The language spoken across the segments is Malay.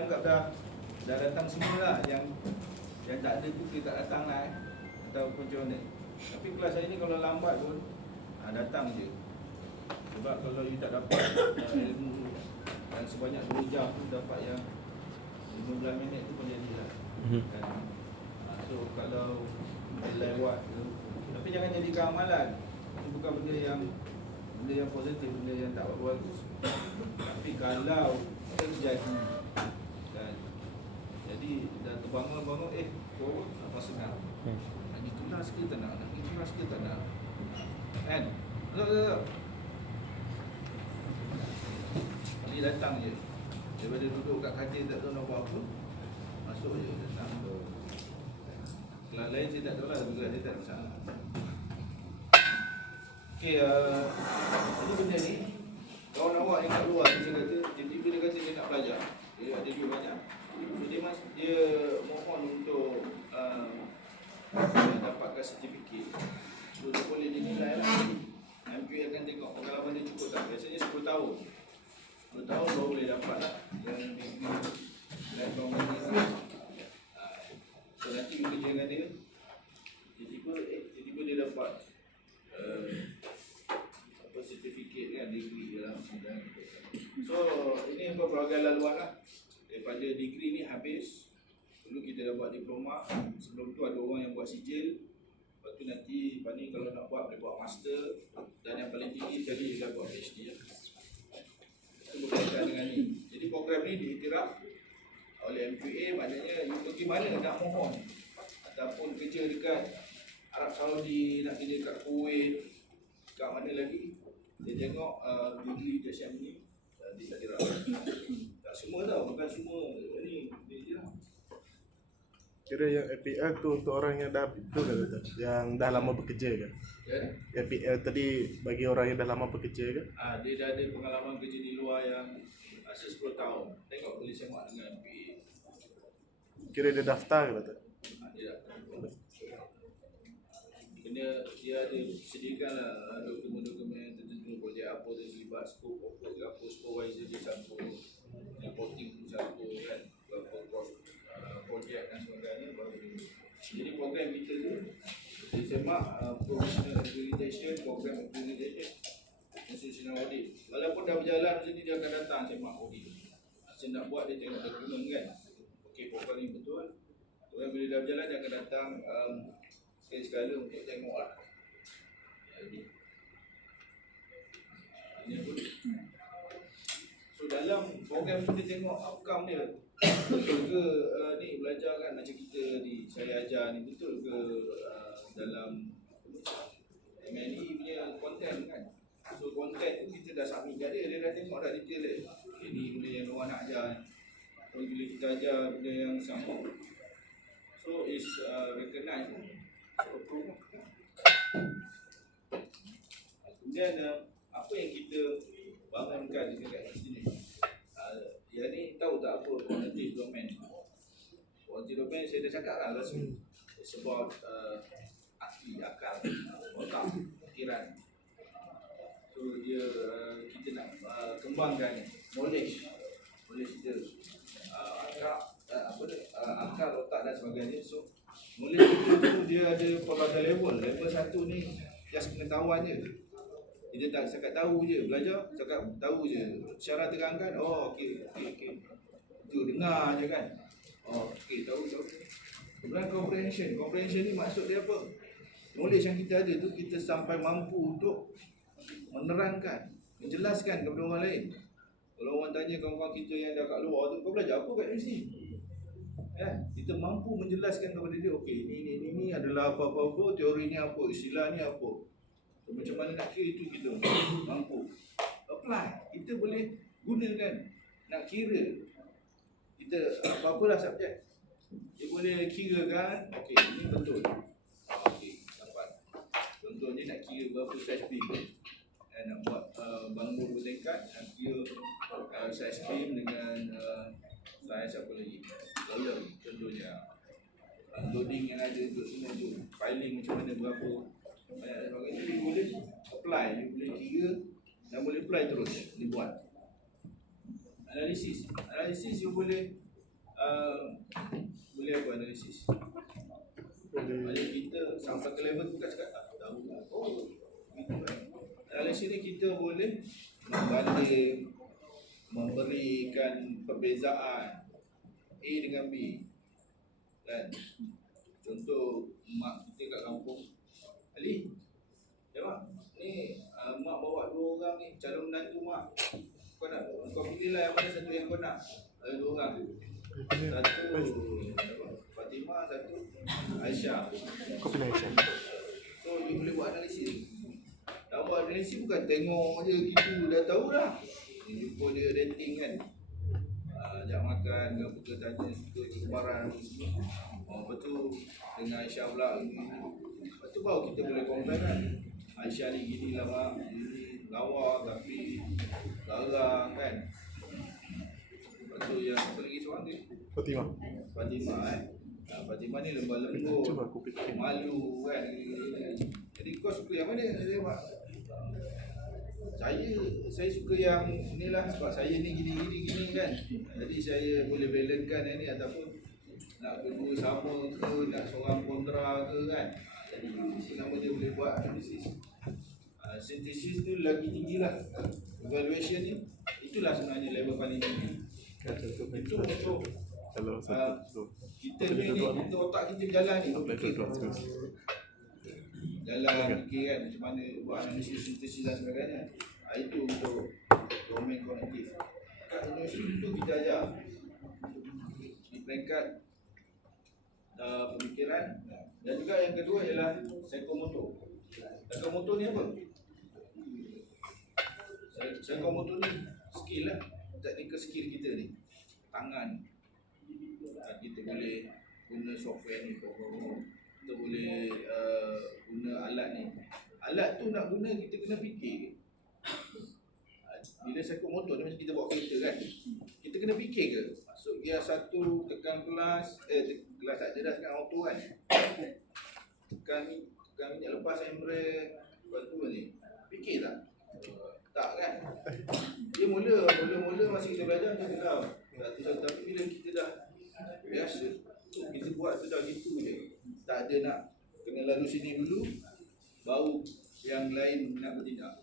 Anggap dah datang semua lah. Yang tak ada tu dia tak datang lah ataupun macam mana. Tapi kelas saya ni kalau lambat pun datang je. Sebab kalau you tak dapat ilmu dan sebanyak 2 jam tu dapat yang 15 minit tu pun jadilah. So kalau dia lewat tu, tapi jangan jadikan amalan. Itu bukan benda yang positif, benda yang tak bagus. Tapi kalau terjadi dan jadi dah terbangun-bangun kau apa senang. Nak pergi kelas ke tak nak? Nak pergi kelas ke tak nak? Kan? Betul. Ni datang je. Daripada duduk kat katil tak tahu nak buat apa, masuk je datang. Kelas lain saya tak tahu lah, tapi kelas saya tak ada masalah. Okey, ini benda ni kawan awak yang kat luar ni, saya kata tiba-tiba dia kata dia nak belajar. Dia ada duit banyak. Dia mohon untuk dapatkan sertifikat. So dia boleh dinilai lah. MPA akan tengok pengalaman dia cukup tak. Biasanya 10 tahun. 10 tahun baru boleh dapat lah yang level ni lah. So nanti you kerja dengan dia, tiba-tiba dia dapat sertifikat kan, degree dalam bidang. So ini pelbagai laluan lah. Daripada degree ni habis, dulu kita dapat diploma. Sebelum tu ada orang yang buat sijil. Lepas tu nanti ni kalau nak buat boleh buat master. Dan yang paling tinggi sekali dia buat PhD lah. Itu berkaitan dengan ni. Jadi program ni diiktiraf oleh MPA. Maknanya you pergi mana nak mohon ataupun kerja dekat Arab Saudi, nak kerja dekat Kuwait, kat mana lagi, dia tengok degree macam ni diiktiraf. Tak semua tau, bukan semua ni dia. Kira yang APL tu untuk orang yang dah itu kan, yang dah lama bekerja kan? Yeah. APL tadi bagi orang yang dah lama bekerja kan? Dia dah ada pengalaman kerja di luar yang 10 tahun. Tengok boleh semak dengan APA. Kira dia daftar ke tak? Dia daftar. Kena dia ada sediakan lah dokumen-dokumen tertentu. Projek apa dia terlibat, skop apa, supervisor dia siapa, reporting tu siapa kan, berapa projek dan sebagainya baru dia. Jadi program kita tu dia semak professional accreditation, program accreditation, institutional audit. Walaupun dah berjalan macam ni, dia akan datang semak audit. Saya nak buat, dia tengok dokumen kan, okey profil ni betul. Kemudian bila dah berjalan dia akan datang sekali untuk tengok lah. Jadi ini pun. So dalam program ni dia tengok outcome dia. Betul ke ni belajar kan macam kita ni, saya ajar ni betul ke dalam MNE punya konten kan. So konten tu kita dah submit kat dia, dia dah tengok dah detail dia. Ini benda yang orang nak ajar. So bila kita ajar benda yang sama, so is recognized. So approve. Kemudian apa yang kita bangunkan dekat sini? Yang ni tahu tak apa cognitive domain? Cognitive domain saya dah cakap lah langsung. Sebab akal, otak, fikiran. So dia kita nak kembangkan knowledge kita, akal, otak dan sebagainya. So knowledge itu dia ada pelbagai level. Level 1 ni just pengetahuan je. Dia tak cakap tahu je, belajar cakap tahu je. Syarat terangkan, okey. Tu dengar je kan. Okey, tahu. Kemudian comprehension ni maksud dia apa? Knowledge yang kita ada tu kita sampai mampu untuk menerangkan, menjelaskan kepada orang lain. Kalau orang tanya kawan-kawan kita yang dah kat luar tu, kau belajar apa kat universiti? Kita mampu menjelaskan kepada dia, okey, ini adalah apa-apa, teorinya apa, istilahnya apa. So, macam mana nak kira itu kita mampu. Apply, kita boleh gunakan. Nak kira, kita apa-apalah subjek, dia boleh kira kan, okey, ini betul. Okey, dapat. Contohnya nak kira berapa saiz beam. Nak buat bangun bertingkat, nak kira saiz beam dengan saiz apa lagi, column contohnya, loading yang ada untuk semua tu, filing macam mana berapa banyak dan sebagainya. You boleh apply, you boleh kira dan boleh apply terus dibuat. Analisis you boleh boleh apa analisis. Boleh. Maksudnya kita sampai ke level bukan cakap tak tahu. Oh, gitu kan. Analisis ni kita boleh membanding, memberikan perbezaan A dengan B. Kan? Contoh mak kita kat kampung, Ali, ya mak, ni mak bawa 2 orang ni, calon menantu mak. Kau pilih lah yang mana satu yang kau nak. Ada 2 orang. Satu Fatimah, satu Aisyah. Kau pilih Aisyah. So you boleh buat analisis. Dah buat analisis bukan tengok je gitu dah tahu dah. Jumpa dia dating kan. Ajak makan ke apa ke, tanya suka kebaran semua. Lepas tu dengan Aisyah pula lepas tu baru kita boleh compare kan. Aisyah ni gini lah mak, gini lawa tapi garang kan. Lepas tu yang apa lagi seorang tu? Fatimah. Fatimah Fatimah ni lembut-lembut, Cuba aku fikir. malu kan. Jadi kau suka yang mana? Dia mak, saya suka yang ni lah sebab saya ni gini kan. Jadi saya boleh balancekan yang ni ataupun nak kedua sama ke, nak seorang kontra ke kan. Jadi nama dia boleh buat analisis. Sintesis tu lagi tinggi lah. Evaluation ni itulah sebenarnya level paling tinggi. Itu untuk kalau satu kita ni kita otak kita berjalan ni fikir. Jalan fikir kan macam mana buat analisis sintesis dan sebagainya. Itu untuk domain kognitif. Kat universiti tu kita ajar di peringkat pemikiran, dan juga yang kedua ialah psikomotor. Psikomotor ni apa? Psikomotor ni skill lah, technical skill kita ni, tangan. Kita boleh guna software ni, kita boleh guna alat ni. Alat tu nak guna kita kena fikir. Bila psikomotor ni macam kita bawa kereta kan, kita kena fikir ke masuk gear 1, tekan kelas kelas tak ada dah sekarang auto kan, tekan minyak lepas handbrake, lepas tu ni fikir tak? Tak kan. Dia mula masa kita belajar macam tu tau. Tapi bila kita dah biasa, kita buat tu dah gitu je. Tak ada nak kena lalu sini dulu baru yang lain nak bertindak.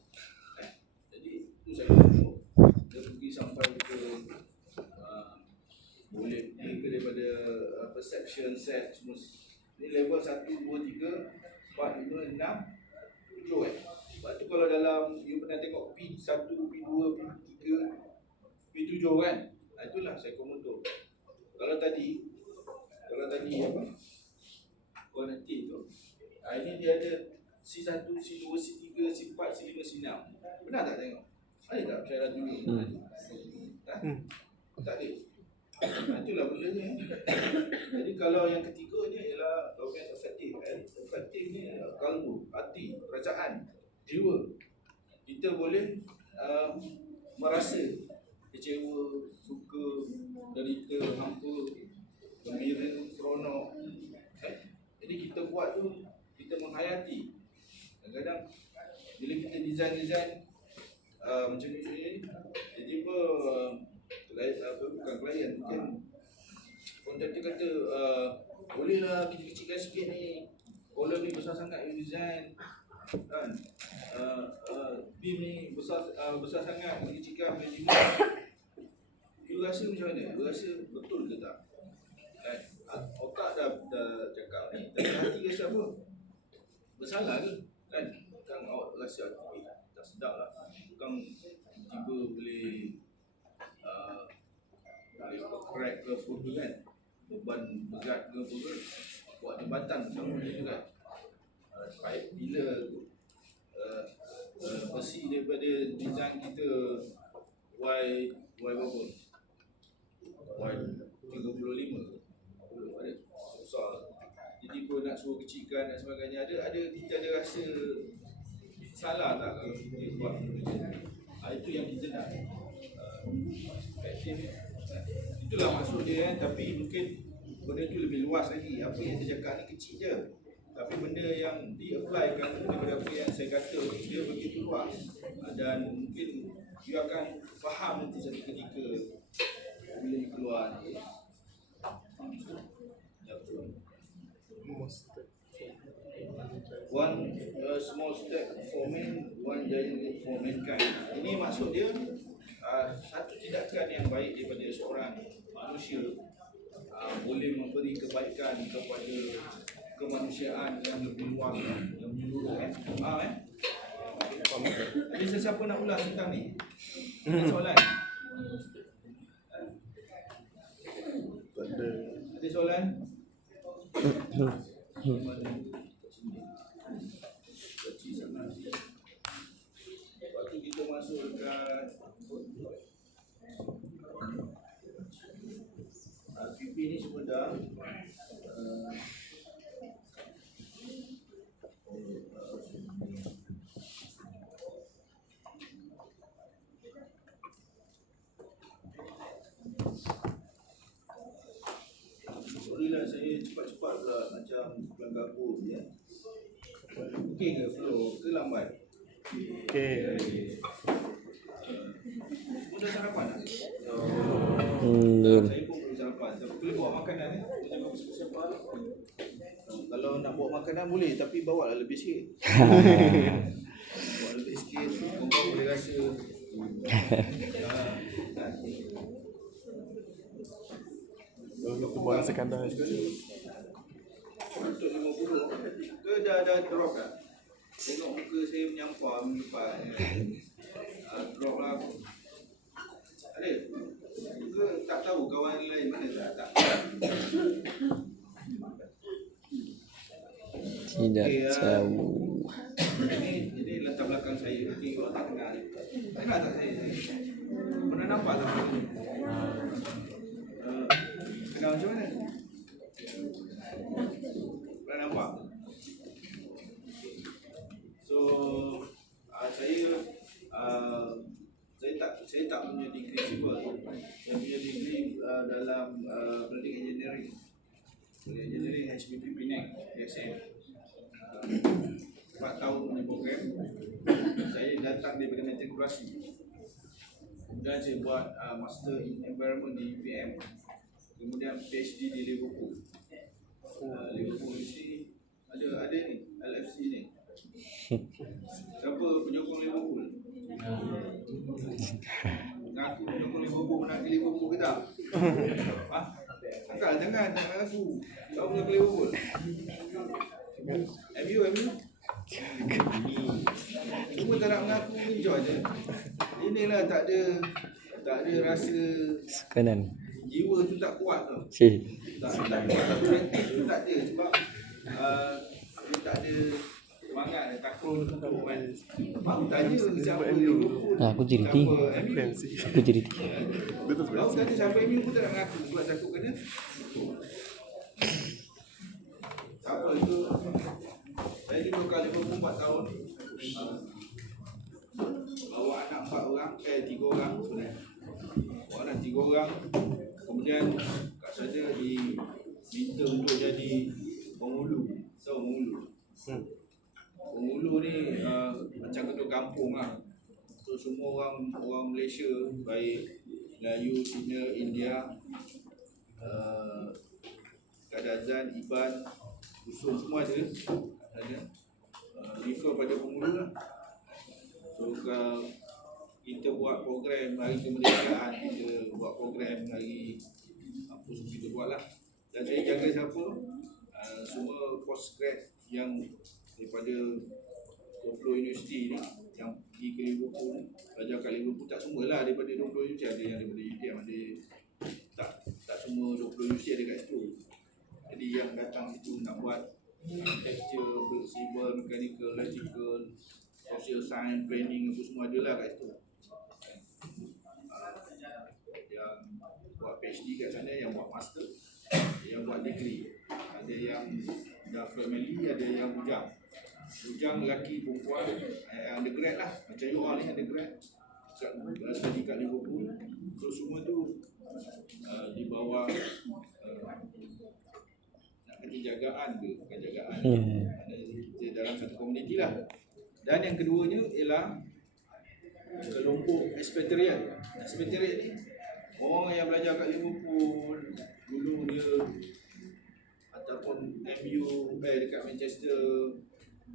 Jadi tu saya tengok dia pergi sampai ke boleh pergi ke daripada perception set semua. Ni level 1, 2, 3, 4, 5, 6, 7 Sebab tu kalau dalam you pernah tengok P1, P2, P3, P7 kan, itulah psikomotor. Kalau tadi apa? Kognitif tu. Ini dia ada C1, C2, C3, C4, C5, C6. Pernah tak tengok? Ada tak cara dunia? Tak? Tak ada. Itulah budaya. Jadi kalau yang ketiga ni ialah domain afektif. Afektif ni kalbu, hati, perasaan, jiwa. Kita boleh merasa kecewa, suka, derita, hampa, gembira, seronok. Jadi kita buat tu, kita menghayati. Kadang-kadang bila kita design macam ni, jadi bukan klien, mungkin kontraktor kata bolehlah kita kecilkan sikit ni, kolom ni besar sangat you design kan, beam ni besar sangat you kecilkan boleh juga. You rasa macam mana? You rasa betul ke tak? Kan? Otak dah cakap ni, tapi hati rasa apa? Bersalah ke? Kan awak rasa tak sedap lah, bukan tiba boleh crack ke apa ke kan, beban berat ke apa ke, buat jambatan sama dia kan. Baik bila besi daripada design kita Y berapa? Y35 ada susah. Jadi pun nak suruh kecilkan dan sebagainya, ada kita ada rasa salah tak kalau kita buat itu yang kita nak. Itulah maksud dia kan. Tapi mungkin benda tu lebih luas lagi. Apa yang dia cakap ni kecil je, tapi benda yang di-apply-kan daripada apa yang saya kata dia begitu luas. Dan mungkin you akan faham nanti satu ketika bila you keluar ni. one small step for man, one giant leap for mankind. Ini maksud dia satu tindakan yang baik daripada seorang manusia boleh memberi kebaikan kepada kemanusiaan yang lebih luas, yang menyeluruh. Faham? Ada sesiapa nak ulas tentang ni? Ada soalan? Ada soalan? Kecil sangat. Lepas tu kita masuk dekat PP ni semua dah. Sorry lah, saya cepat-cepat pula macam bulan gabung je. Okey ke flow ke lambat? Okey. Semua dah sarapan tak? Belum. Saya pun belum sarapan. Tapi boleh bawa makanan ni. Kita jangan siapa. Kalau nak bawa makanan boleh, tapi bawa lah lebih sikit. Bawa lebih sikit, orang boleh rasa. Kalau kita buat sekadar Untuk 50 ke dah drop dah? Tengok muka saya menyampah melipat. Drop lah. Ada? Ke tak tahu kawan lain mana tak? Tidak tahu. Ini letak belakang saya. Nanti orang tak kenal. Kenal tak saya? Pernah nampak tak? Kenal macam mana? Pernah nampak? So saya tak punya degree civil. Saya punya degree dalam building engineering. Building engineering HBP Penang, DSM. 4 tahun punya program. Saya datang daripada matrikulasi. Kemudian saya buat master in environment di UPM. Kemudian PhD di Liverpool. Liverpool ni ada ni LFC ni. Siapa penyokong Liverpool? Ngaku penyokong Liverpool menang Liverpool ke tak? Ha? Jangan ngaku. Kau penyokong Liverpool. MU. Cuma tak nak mengaku enjoy je. Inilah tak ada rasa Sekanan. jiwa tu tak kuat tau. Cik. Tak kuat mental tu tak ada sebab dia tak ada semangat dia takut untuk kan. Baru tanya siapa Liverpool. Aku cerita. Siapa MU. fancy. Aku cerita. Kau tanya siapa MU pun tak nak mengaku sebab takut kena. Apa itu? Saya dulu kali Liverpool 4 tahun. Bawa anak 4 orang, 3 orang sebenarnya. Bawa anak 3 orang. Kemudian kat sana diminta untuk jadi penghulu. Tahu penghulu? Penghulu ni macam ketua kampung lah. So semua orang Malaysia, baik Melayu, Cina, India, Kadazan, Iban, Usul semua ada. Refer pada penghulu lah. So kita buat program hari kemerdekaan, kita buat program hari apa semua kita buat lah. Dan saya jaga siapa? Semua postgrad yang daripada 20 universiti ni yang pergi ke Liverpool, belajar kat Liverpool. Tak semualah daripada 20 universiti, ada yang daripada UTM, ada tak semua 20 universiti ada kat situ. Jadi yang datang situ nak buat architecture, civil, mechanical, electrical, social science, planning apa semua adalah kat situ. Yang buat PhD kat sana, yang buat master, yang buat degree. Ada yang dah family, ada yang bujang. Bujang lelaki, perempuan, undergrad lah. Macam you all ni undergrad, study kat Liverpool. So semua tu di bawah penjagaan ke, penjagaan kita dalam satu komuniti lah. Dan yang keduanya ialah kelompok expatriate. Expatriate ni orang yang belajar kat Liverpool dulu dia ataupun MU dekat Manchester,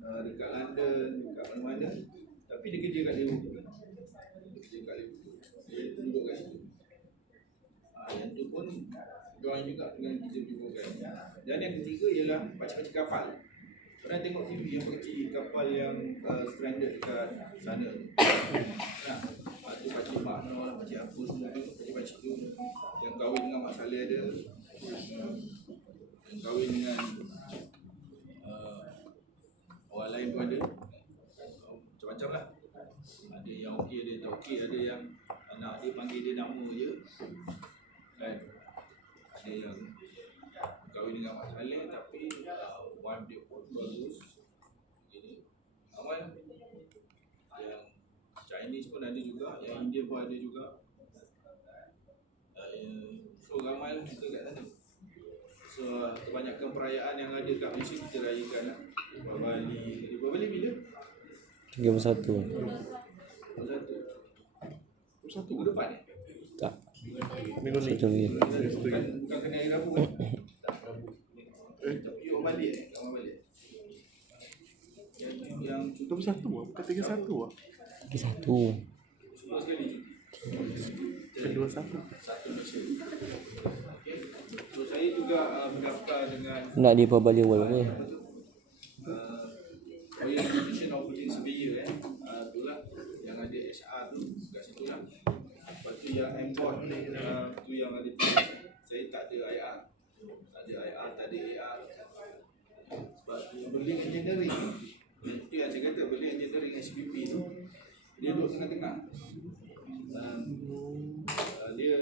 dekat London, dekat mana-mana. Tapi dia kerja kat Liverpool. Dia kat Liverpool. Dia duduk kat situ. Yang tu pun join juga dengan kita punya program. Dan yang ketiga ialah pakcik-pakcik kapal. Pernah tengok TV yang pakcik kapal yang stranded dekat sana tu. Nah, tu pakcik Makno lah, pakcik apa semua tu, pakcik-pakcik tu yang kahwin dengan Mak Saleh ada, terus yang kahwin dengan orang lain pun ada. Macam-macam lah. Ada yang okey, ada yang tak okey, ada yang anak dia panggil dia nama je. Kan? Ada yang kahwin dengan Mak Saleh tapi wife dia pun bagus. Jadi, amal. Yang Chinese pun ada juga, yang India pun ada juga. So ramai lah kita kat sana. So kebanyakan perayaan yang ada kat Malaysia kita rayakan lah. Bali bila? 31. 1 minggu depan ni? Tak. Minggu ni. Satu lagi. Bukan kena hari Rabu kan? Tapi orang balik orang balik. Yang 21 lah, bukan 31 lah. Lagi satu. semua sekali Kedua satu. satu Malaysia. Okay. So saya juga mendaftar dengan Nak di Bali awal ke? Royal Institution of Building Surveyor itulah yang ada HR tu kat situ lah. Lepas tu yang import tu yang ada tu saya tak ada IR. Tak ada IR, tak ada AR. Sebab tu building engineering itu yang saya kata building engineering SPP tu dia duduk tengah-tengah. Dia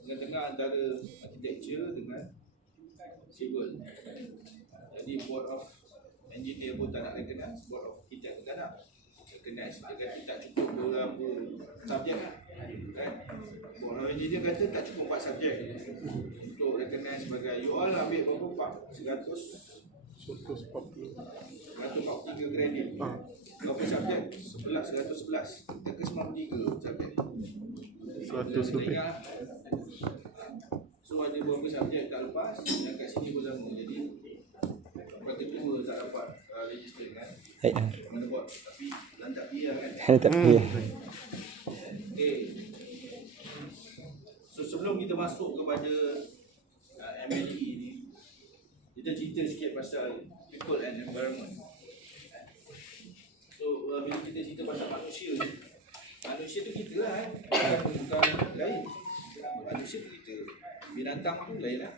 tengah-tengah antara architecture dengan civil. Jadi board of engineer pun tak nak recognize, board of architect pun tak nak recognize. Dia kata tak cukup beberapa subjek lah. Kan? Board of engineer kata tak cukup 4 subjek untuk recognize sebagai you all ambil berapa pak? 143 kredit. Berapa subjek? 111. Kita ke 93 subjek. 100 lebih. So ada beberapa subjek tak lepas dan kat sini pun sama. Jadi lepas kedua tak dapat register kan. Mana buat tapi lantak biar kan. Tak payah. Okay. So sebelum kita masuk kepada MLE ni, kita cerita sikit pasal people and environment. So bila kita cerita pasal manusia tu kita lah bukan lain. Manusia tu kita, binatang tu lain lah.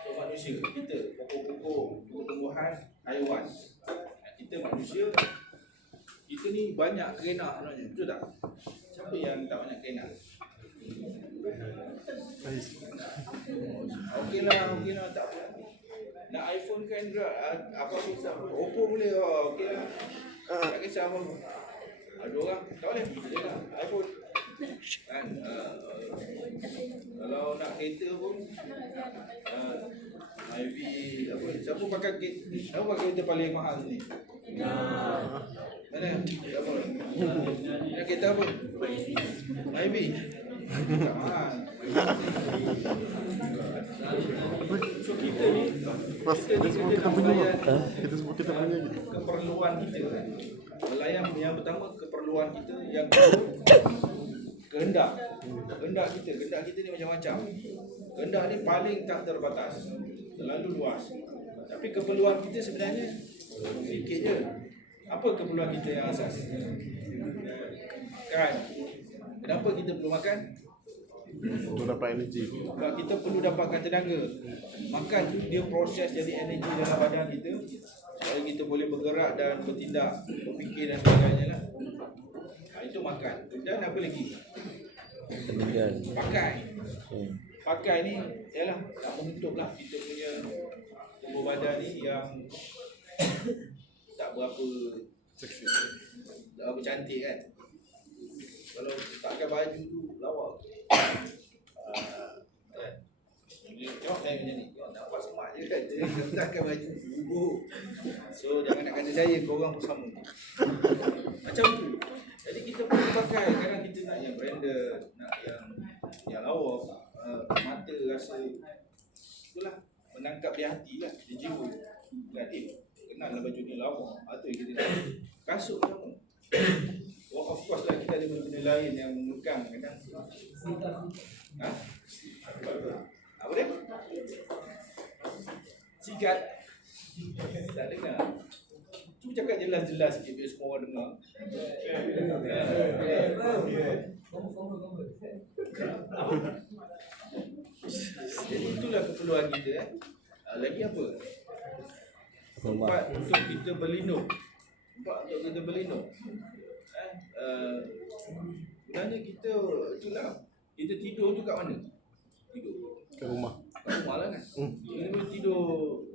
So manusia, kita, pokok-pokok, tumbuh-tumbuhan, haiwan. Kita manusia, kita ni banyak kerenak sebenarnya, betul tak? Siapa yang tak banyak kerenak? Okey lah, tak apa. Nak iPhone kan apa kisah Oppo boleh, okey lah. Tak kisah apa. Ada orang, tak boleh, boleh lah, iPhone. Kan, kalau nak kereta pun IV apa, siapa pakai kereta paling mahal ni? Mana? Siapa? Nak kereta apa? IV. Tak mahal. So kita ni Kita semua kita punya lah. Kita semua kita punya je. keperluan kita kan. Yang pertama keperluan kita, yang kedua kehendak kita ni macam-macam. Kehendak ni paling tak terbatas, terlalu luas. Tapi keperluan kita sebenarnya sikit je. Apa keperluan kita yang asas? Kan? Kenapa kita perlu makan? Untuk dapat energi. Sebab kita perlu dapatkan tenaga. Makan tu dia proses jadi energi dalam badan kita supaya kita boleh bergerak dan bertindak, berfikir dan sebagainya lah. Itu makan. Dan apa lagi? Kemudian. Pakai ni ialah nak membentuklah kita punya tubuh badan ni yang tak berapa cantik kan. Kalau pakai baju tu lawa. Tengok saya macam ni. Tengok nampak semak je kan. Dia pakai baju bubuk. So jangan nak kata saya, korang pun sama. Macam tu. Jadi kita perlu pakai. Kadang kita nak yang branded, nak yang lawa. Mata rasa itulah menangkap di hati lah, di jiwa. Kan? kenal lah baju ni lawak. Itu yang kita nak. Kasut sama. Of course lah kita ada benda lain yang mengekang kadang. Ha? Apa dia? Sikat. Tak dengar. Cuba cakap jelas-jelas sikit biar semua orang dengar. Jadi itulah keperluan kita. Lagi apa? Tempat untuk kita berlindung. Tempat untuk kita berlindung. Sebenarnya kita itulah. Kita tidur tu kat mana? Tidur Ke rumah. kat rumah lah kan. Kita boleh tidur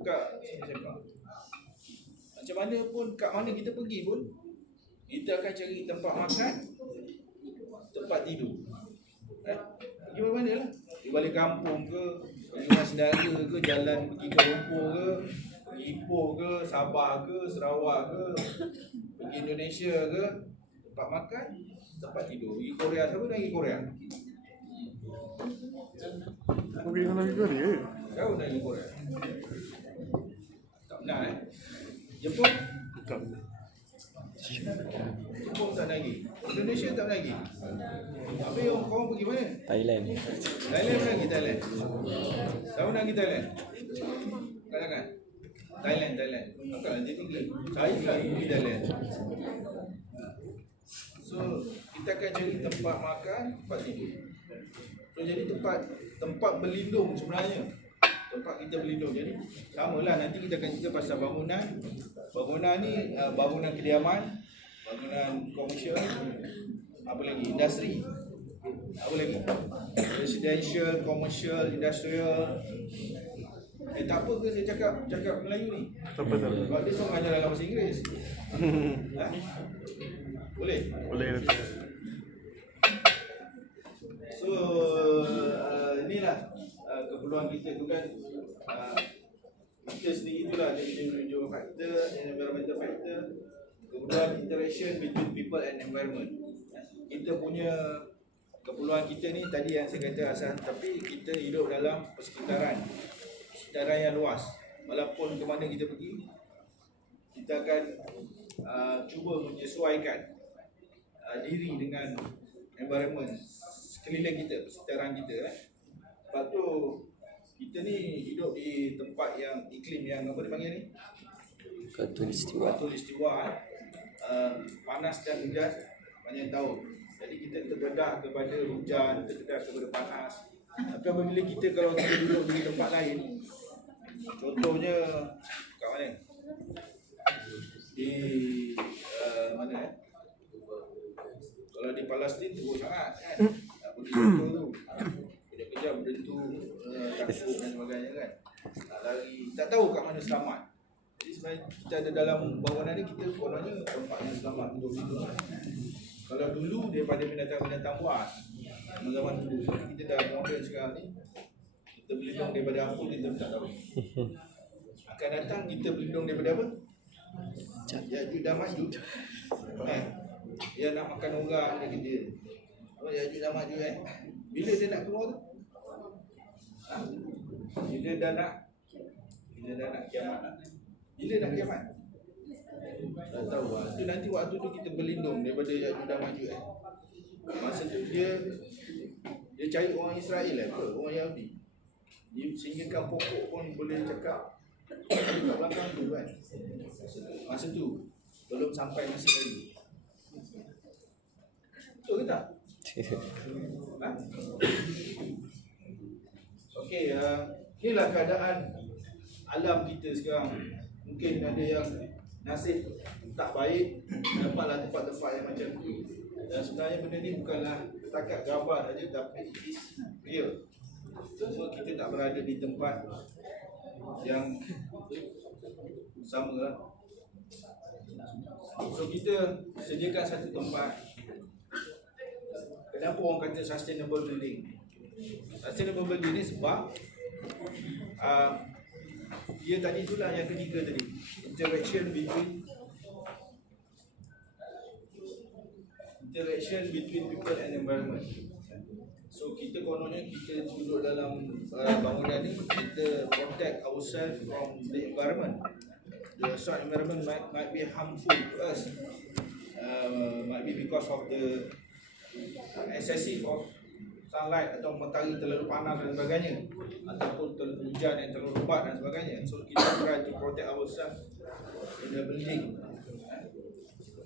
kat sini-sini. Macam mana pun, kat mana kita pergi pun, kita akan cari tempat makan, tempat tidur. Pergi mana lah. Di balik kampung ke, pergi rumah saudara ke, jalan pergi ke Lumpur ke, pergi Ipoh ke, Sabah ke, Sarawak ke, pergi Indonesia ke, tempat makan, tempat tidur. Pergi Korea, siapa nak pergi Korea? Kau pergi lagi ke dia? Siapa nak pergi Korea? Tak pernah Jepun? Tak. Jepun tak nak pergi. Indonesia tak nak pergi. Habis korang pergi mana? Thailand. Thailand nak pergi Thailand. Siapa nak pergi Thailand? Katakan. Thailand. Takkan nanti pergi. Saya lah pergi Thailand. So, kita akan cari tempat makan, tempat tidur. So, jadi tempat berlindung sebenarnya. Tempat kita berlindung. Jadi, samalah nanti kita akan cerita pasal bangunan. Bangunan ni, bangunan kediaman, bangunan komersial, apa lagi? Industri. Apa lagi? Residential, commercial, industrial. Tak apa ke saya cakap Melayu ni? Tak apa, tak apa. Sebab dia semua mengajar dalam bahasa Inggeris. Ha? Boleh? Boleh nanti. So, inilah keperluan kita tu kan. Kita sendiri itulah ada individual factor, environmental factor, keperluan interaction between people and environment. Kita punya keperluan kita ni tadi yang saya kata asal, tapi kita hidup dalam persekitaran yang luas. Walaupun ke mana kita pergi, kita akan cuba menyesuaikan diri dengan environment sekeliling kita, persekitaran kita. Lepas tu kita ni hidup di tempat yang iklim yang apa dia panggil ni? Khatulistiwa. Khatulistiwa. Panas dan hujan banyak tahun. Jadi kita terdedah kepada hujan, terdedah kepada panas. Tapi apabila kalau kita duduk di tempat lain, contohnya kat mana? Di mana Kalau di Palestin teruk sangat kan. Pergi contoh tu. Kejap-kejap berdentu, takut dan sebagainya kan. Lari, tak tahu kat mana selamat. Jadi sebenarnya kita ada dalam bangunan ni, kita kononnya tempat yang selamat untuk hidup. Kalau dulu daripada binatang-binatang buas, zaman dulu, kita dah moden sekarang ni, kita berlindung daripada apa kita tak tahu. Akan datang kita berlindung daripada apa? Ya'juj dan Ma'juj. Dia nak makan orang dia kata. Oh, Ya'juj dan Ma'juj Bila dia nak keluar tu? Bila dah nak kiamat. Bila nak kiamat? Tak tahu lah. Itu nanti waktu tu kita berlindung daripada Ya'juj dan Ma'juj Masa tu dia cari orang Israel orang Yahudi. Dia singkirkan pokok pun boleh cakap kat belakang tu kan. Masa tu belum sampai masa lagi. Betul ke tak? Okey, inilah keadaan alam kita sekarang. Mungkin ada yang nasib tak baik, dapatlah tempat-tempat yang macam tu. Dan sebenarnya benda ni bukanlah setakat gambar saja, tapi it is real. So kita tak berada di tempat yang sama lah. So kita sediakan satu tempat. Kenapa orang kata sustainable building? Sustainable building ni sebab dia tadi itulah yang ketiga tadi, interaction between people and environment. So kita kononnya kita duduk dalam bangunan ni, kita protect ourselves from the environment. the soil environment might be harmful to us. Might be because of the excessive of sunlight atau matahari terlalu panas dan sebagainya, ataupun hujan yang terlalu lebat dan sebagainya. So kita try to protect ourselves in the building,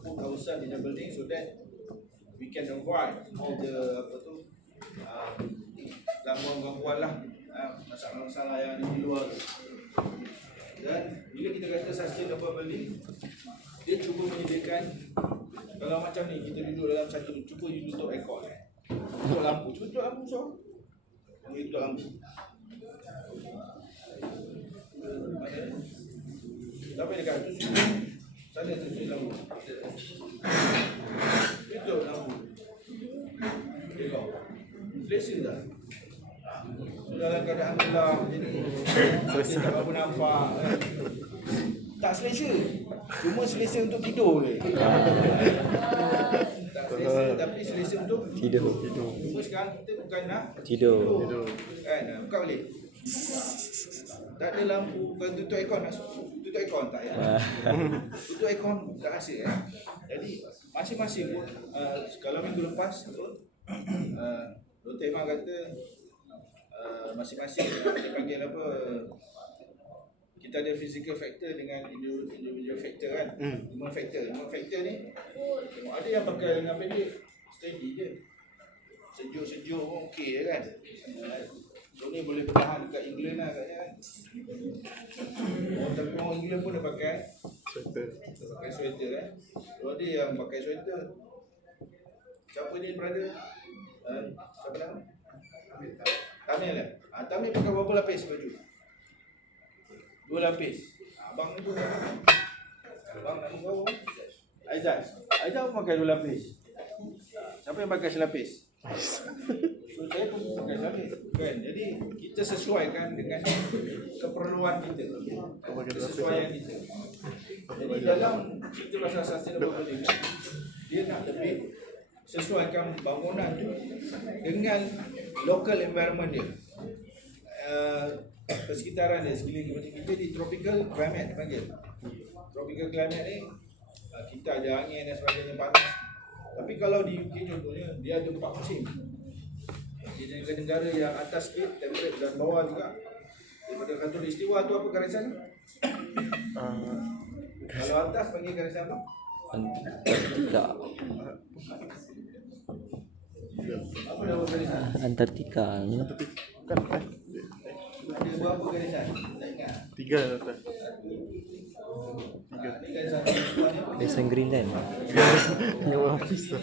put ourselves in the building so that we can avoid all the gangguan-gangguan lah, masalah-masalah yang ada di luar. Dan bila kita kata sustainable building, dia cuba menyediakan, kalau macam ni kita duduk dalam satu, cuba you tutup aircon, tutup lampu, cuba tutup lampu, so tutup lampu. Mana? Sampai dekat tu sana tutup lampu, tutup lampu. Tengok, selesa tak? Dalam keadaan gelap jadi kita tak apa nampak, tak selesa. Cuma selesa untuk tidur je. Tak selesa, tapi selesa untuk Tidur. Cuma sekarang kita bukan nak Tidur. kan, buka balik. Tak ada lampu, bukan tutup aircon, nak tutup aircon tak ya. Tutup aircon tak rasa kan. Jadi masing-masing pun, kalau minggu lepas Dr. Iman kata masing-masing dia panggil apa, kita ada physical factor dengan individual factor kan. Human factor ni tengok, ada yang pakai dengan pendek steady je, sejuk pun okey kan. So ni boleh bertahan dekat England lah katanya kan. Tapi orang England pun dia pakai sweater kan. Kalau dia yang pakai sweater, siapa ni brother? Siapa nama? Tamil lah. Tamil pakai berapa lapis baju? 2 lapis. Abang ni pun abang nak berapa? Aizat pun pakai 2 lapis. Siapa yang pakai selapis? So saya pun pakai selapis kan. Jadi kita sesuaikan dengan keperluan kita, kesesuaian kita. Jadi dalam cerita pasal sustainable building, dia nak lebih sesuaikan bangunan tu dengan local environment dia, persekitaran dia, sekeliling. Macam kita di tropical climate dipanggil. Tropical climate ni kita ada angin dan sebagainya, panas. Tapi kalau di UK contohnya, dia ada 4 musim. Di negara-negara yang atas sikit, temperate dan bawah juga. Daripada Khatulistiwa tu apa garisan? Kalau atas panggil garisan apa? Antartika. Apa nama garisan? Antartika. Ada berapa garisan? Tak ingat. 3 Dr. Ni garisan ni apa? Desa Greenland. Dengan habis tu.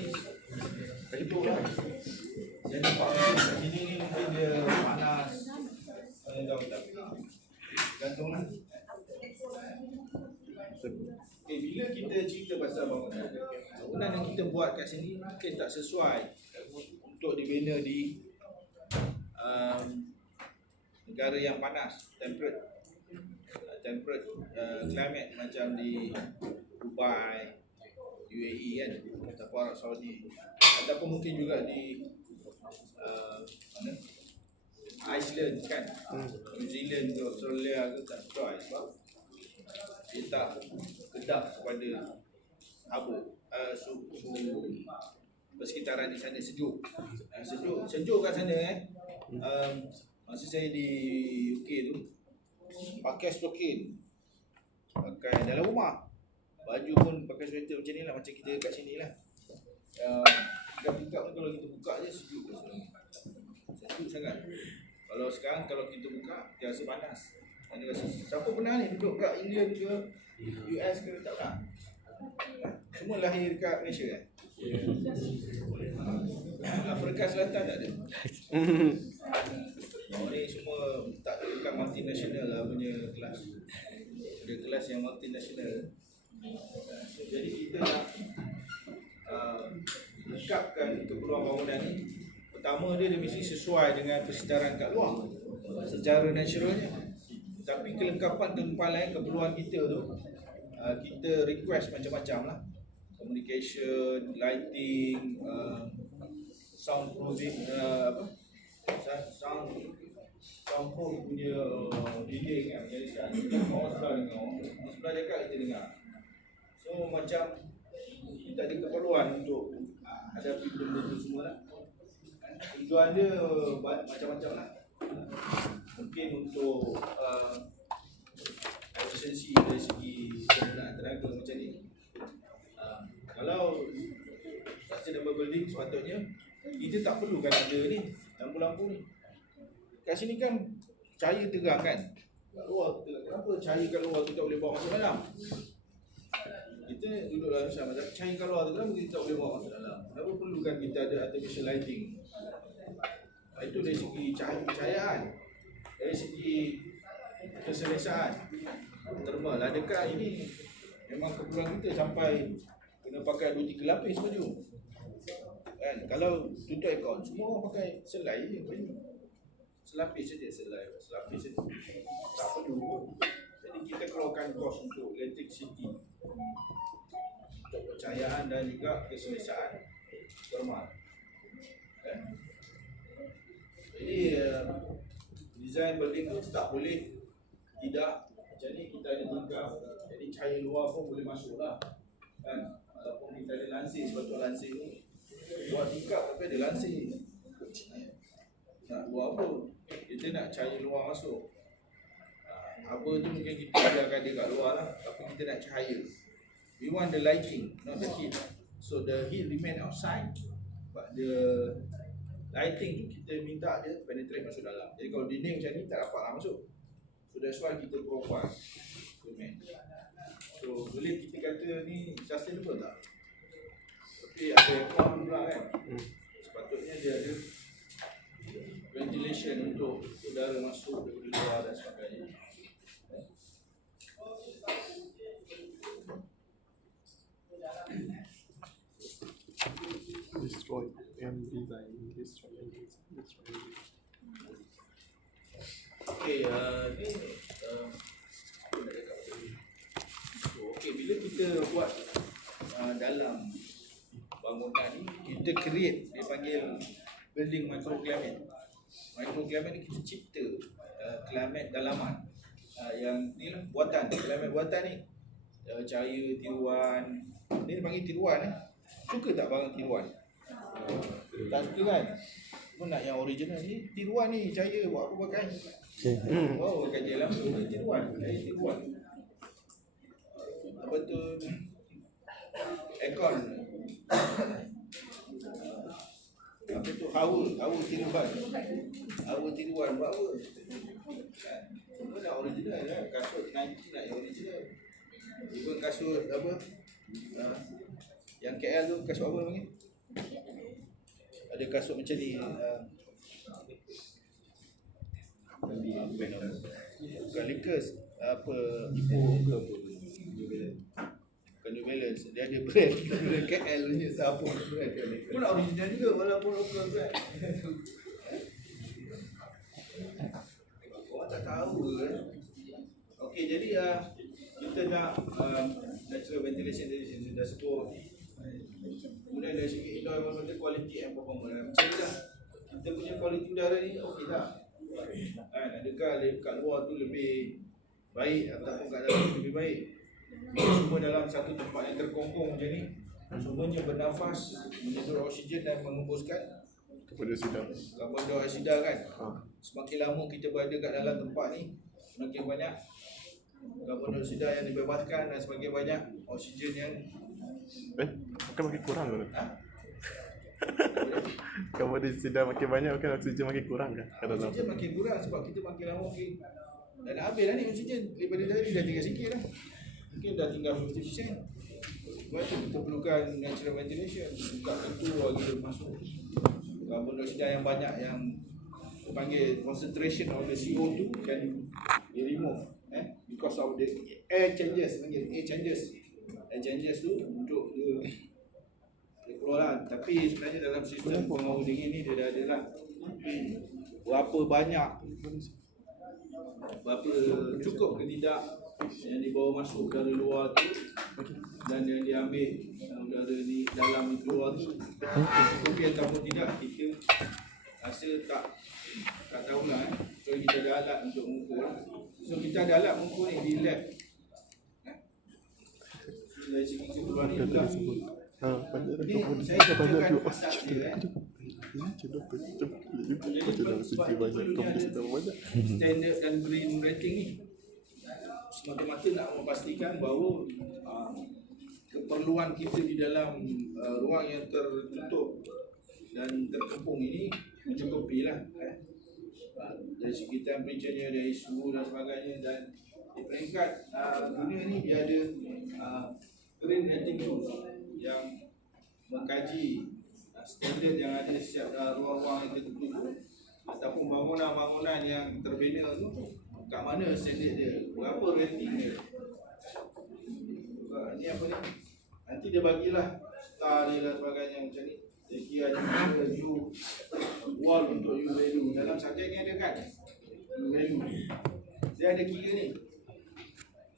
Jadi Pak kat sini ni mungkin dia panas, jauh, tapi gantunglah. Bila kita cerita pasal bangunan yang kita buat kat sini mungkin tak sesuai untuk dibina di negara yang panas, temperate climate macam di Dubai, UAE kan, ataupun Arab Saudi, ataupun mungkin juga di mana? Iceland kan, New Zealand ke Australia ke, tak sesuai sebab dia tak kedap kepada abu, suhu persekitaran di sana sejuk. Sejuk kat sana masa saya di UK tu pakai stokin, pakai dalam rumah, baju pun pakai sweater macam ni lah, macam kita kat sini lah. Kita buka pun kalau kita buka je sejuk sangat. Kalau sekarang kalau kita buka dia rasa panas. Siapa pernah ni duduk kat England ke US ke? Tak pernah. Semua lahir dekat Malaysia kan? Afrika Selatan tak ada. Ni semua tak bukan multinational lah punya kelas. Ada kelas yang multinational. Jadi kita nak lekapkan keperluan bangunan ni. Pertama dia mesti sesuai dengan persekitaran kat luar secara naturalnya. Tapi kelengkapan kempalan keperluan kita tu kita request macam-macam lah. Communication, lighting, soundproofing, soundproof punya dinding kan. Jadi sekarang orang sebelah dengar, orang sebelah dekat kita dengar. So macam kita ada keperluan untuk hadapi benda tu semua lah. Tujuan dia macam-macam lah. Mungkin untuk efisiensi dari segi penggunaan tenaga macam ni. Kalau rasa double building sepatutnya kita tak perlukan ada ni lampu-lampu ni. Kat sini kan cahaya terang kan. Kat luar kenapa cahaya kat luar tu tak boleh bawa masuk dalam? Kita duduk dalam sama cahaya kat luar tu kenapa kita tak boleh bawa masuk dalam? Kenapa perlukan kita ada artificial lighting? Itu dari segi cahayaan, dari segi keselesaan thermal. Adakah ini memang keperluan kita sampai kena pakai 2-3 lapis baju kan? Kalau tutup aircon semua orang pakai selai je baju, selapis saja, selapis saja, tak perlu. Jadi kita keluarkan kos untuk electricity, untuk pencahayaan dan juga keselesaan thermal kan? Jadi design building tu tak boleh tidak macam ni. Kita ada tingkap, jadi cahaya luar pun boleh masuk lah kan. Ataupun kita ada lansir, sepatutnya lansir ni buat tingkap tapi ada lansir. Nak buat apa? Kita nak cahaya luar masuk. Apa tu mungkin kita biarkan dia kat luar lah, tapi kita nak cahaya. We want the lighting, not the heat. So the heat remain outside, but the lighting tu kita minta dia penetrate masuk dalam. Jadi kalau dinding macam ni tak dapat lah masuk. So that's why kita provide cement. So boleh kita kata ni sustainable tak? Tapi ada aircon pula kan. Sepatutnya dia ada ventilation untuk udara masuk dari luar dan sebagainya. Destroy and design. Okey, ni okey, bila kita buat dalam bangunan ni, kita create, dia panggil building microclimate. Microclimate ni kita cipta climate dalaman. Yang ni lah buatan, climate buatan ni. Cahaya tiruan, ni dia panggil tiruan. Suka tak barang tiruan? Tak suka kan? Cuma nak yang original ni, tiruan ni cahaya buat apa pakai? Oh, pakai je lampu ni tiruan, cahaya tiruan. Apa tu? Aircon. Apa tu? Hawa tiruan. Hawa tiruan buat apa? Semua nak original lah. Kasut Nike nak yang original. Even kasut apa? Yang KL tu kasut apa panggil? Ada kasut macam ni. Bukan Lakers, apa Ipoh ke apa? Bukan New Balance. Dia ada brand KL punya, siapa brand KL. Pun nak original juga walaupun local brand. Orang tak tahu ke? Okey, jadi kita nak natural ventilation dari sini dah sebut. Kemudian dari segi indoor environment, quality and performance. Macam ni lah, kita punya kualiti udara ni okey tak? Adakah kat luar tu lebih baik ataupun kat dalam lebih baik? Semua dalam satu tempat yang terkongkong macam ni, semuanya bernafas, menyedut oksigen dan mengembuskan Kepada sidang. karbon dioksida kan. Semakin lama kita berada kat dalam tempat ni, semakin banyak karbon dioksida yang dibebaskan dan semakin banyak oksigen yang Bukan makin kurang ke? Karbon dioksida makin banyak, bukan oksigen makin kurang kan? Oksigen makin kurang sebab kita makin lama makin dah nak habis dah ni oksigen. Daripada tadi dah tinggal sikit lah. Mungkin dah tinggal 50%. Sebab tu kita perlukan natural ventilation. Buka pintu bagi dia masuk karbon dioksida yang banyak, yang dipanggil concentration of the CO2 can be removed because of the air changes. Panggil air changes. Air changes tu untuk dia keluar lah. Tapi sebenarnya dalam sistem pengawas dingin ni dia dah ada lah. Berapa banyak, berapa cukup ke tidak yang dibawa masuk dari luar tu dan yang diambil udara di dalam ni keluar tu cukup ataupun tidak, kita rasa tak tahulah So kita ada alat untuk mengukur. So kita ada alat mengukur ni di lab. Dari segi keperluan ni juga. Banyak Ni rekomendasi saya banyak ceritakan juga. asas dia kan. Banyak rekomendasi banyak. Standard dan green rating ni semata-mata nak memastikan bahawa keperluan kita di dalam ruang yang tertutup dan terkepung ini mencukupi lah dari segi temperature-nya, dari suhu dan sebagainya. Dan di peringkat dunia ni dia ada green rating tool yang mengkaji standard yang ada setiap ruang-ruang yang tertutup ataupun bangunan-bangunan yang terbina tu kat mana standard dia, berapa rating dia. Ni apa ni? Nanti dia bagilah star dia dan sebagainya macam ni. Dia kira ada U wall untuk U value. Dalam subjek ni ada kan? U value ni. Dia ada kira ni.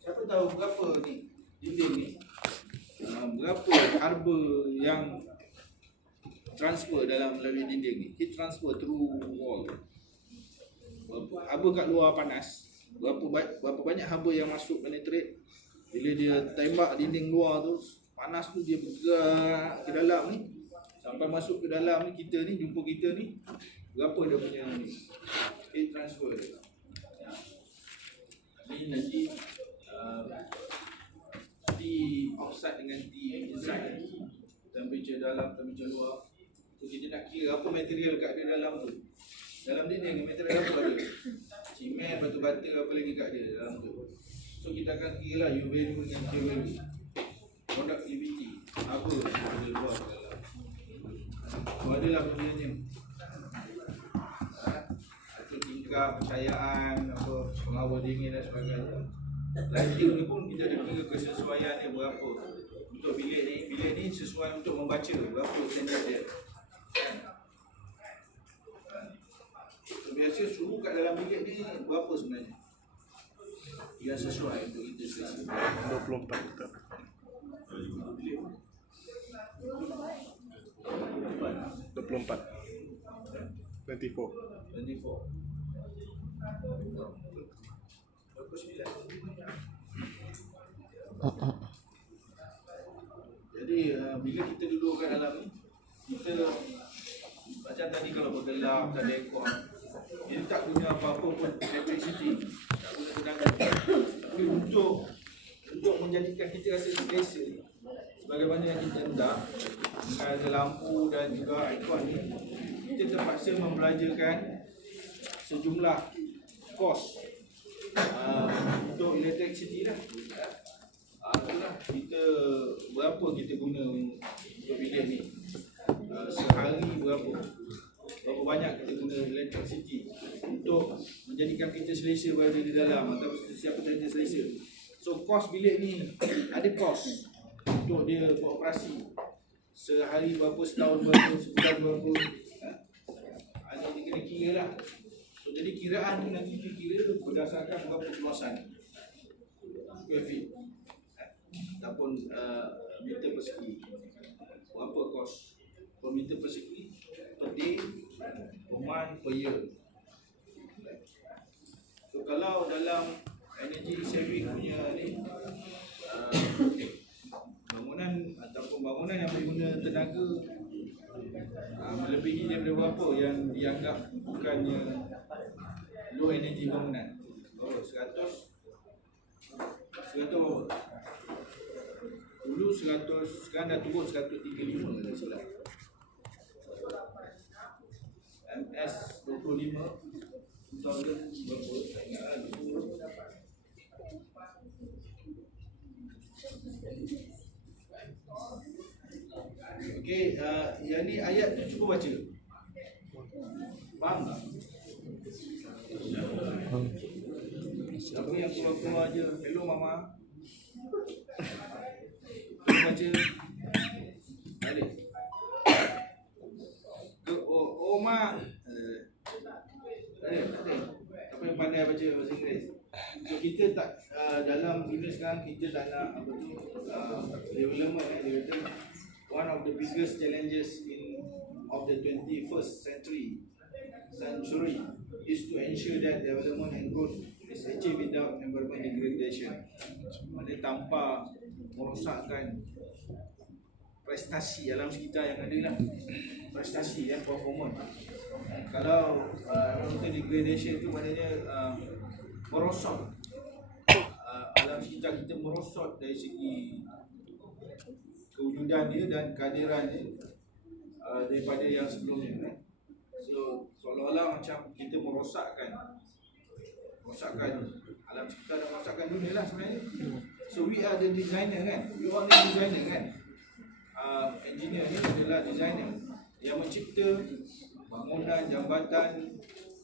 Siapa tahu berapa ni dinding ni? Berapa harba yang transfer dalam melalui dinding ni? Heat transfer through wall. Haba kat luar panas, berapa banyak haba yang masuk penetrate. Bila dia tembak dinding luar tu, panas tu dia bergerak ke dalam ni, sampai masuk ke dalam ni, kita ni, jumpa kita ni, berapa dia punya ni heat transfer dia. Ni nanti T outside dengan T inside, temperature dalam, temperature luar. So kita nak kira apa material kat dia dalam tu. Dalam dinding material apa ada? Cement, batu bata, apa lagi kat dia dalam tu. So kita akan kira lah U value dengan K value, conductivity, apa ada luar ke dalam. So adalah bagiannya. Itu tingkah percayaan, apa pengawal dingin dan sebagainya. Lighting ni pun kita ada kira kesesuaian dia berapa. Untuk bilik ni sesuai untuk membaca berapa standard dia. Biasa suhu kat dalam bilik ni berapa sebenarnya yang sesuai untuk kita selesa? 24 kita. 24. 24. 24. Berapa 9? Jadi bila kita duduk kat dalam ni, kita macam tadi kalau bergelap, tak ada aircon, dia tak guna apa-apa pun electricity, tak guna tenaga. Tapi untuk menjadikan kita rasa selesa, sebagaimana yang kita hendak, dengan ada lampu dan juga aircon ni, kita terpaksa membelajarkan sejumlah kos untuk electricity lah. Itulah kita berapa kita guna untuk bilik ni, sehari berapa banyak kita guna electricity untuk menjadikan kita selesa berada di dalam atau siapa kita selesa. So kos bilik ni ada kos untuk dia beroperasi sehari berapa, setahun berapa, sebulan berapa, ada dia kena kira lah. So jadi kiraan tu nanti dikira berdasarkan berapa keluasan square feet ataupun meter persegi, berapa kos per meter persegi per day, per month, per year. So kalau dalam energy saving punya ni bangunan ataupun bangunan yang berguna tenaga melebihi daripada berapa yang dianggap bukannya low energy bangunan. Oh, 100 berapa? Dulu 100, sekarang dah turun 135 kalau silap. MS 25 2000 berapa? Tak ingat lah. Okey, yang ni ayat tu cuba baca. Faham tak? Siapa yang keluar-keluar je, hello mama. Baca balik. Oh mak. Apa yang pandai baca bahasa Inggeris. So kita tak dalam dunia sekarang kita tak nak apa tu development dia kata one of the biggest challenges of the 21st century century is to ensure that development and growth is achieved without environment degradation. Maksudnya tanpa merosakkan prestasi alam sekitar yang ada lah. Prestasi performance. Kalau environmental degradation tu maknanya merosot alam sekitar kita, merosot dari segi kewujudan dia dan kehadiran dia daripada yang sebelumnya. So seolah-olah macam kita merosakkan alam sekitar dan merosakkan dunia lah sebenarnya. So we are the designer kan, we all the designer kan. Engineer ni adalah designer yang mencipta bangunan, jambatan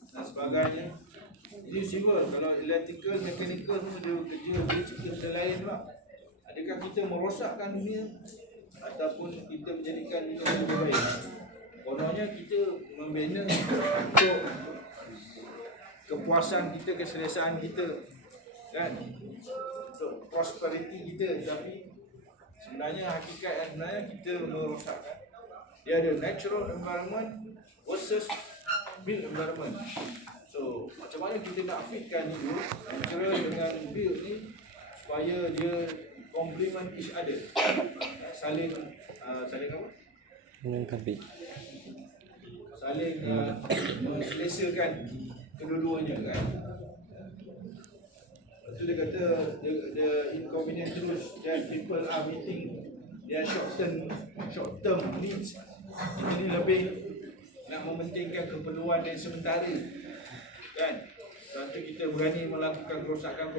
dan sebagainya. Jadi civil, kalau electrical, mechanical semua dia kerja, dia cipta benda lain pula. Adakah kita merosakkan dunia ataupun kita menjadikan dunia lebih baik? Kononnya kita membina untuk kepuasan kita, keselesaan kita kan, untuk prosperity kita, tapi sebenarnya hakikatnya kita merosakkan. Dia ada natural environment versus built environment. So macam mana kita nak fitkan itu natural dengan built ni supaya dia complement each other, saling apa? Melengkapi. Saling menselesakan kedua-duanya kan. Lepas tu dia kata the inconvenient truth that people are meeting their short term needs. Kita ni lebih nak mementingkan keperluan yang sementara kan. Satu kita berani melakukan kerosakan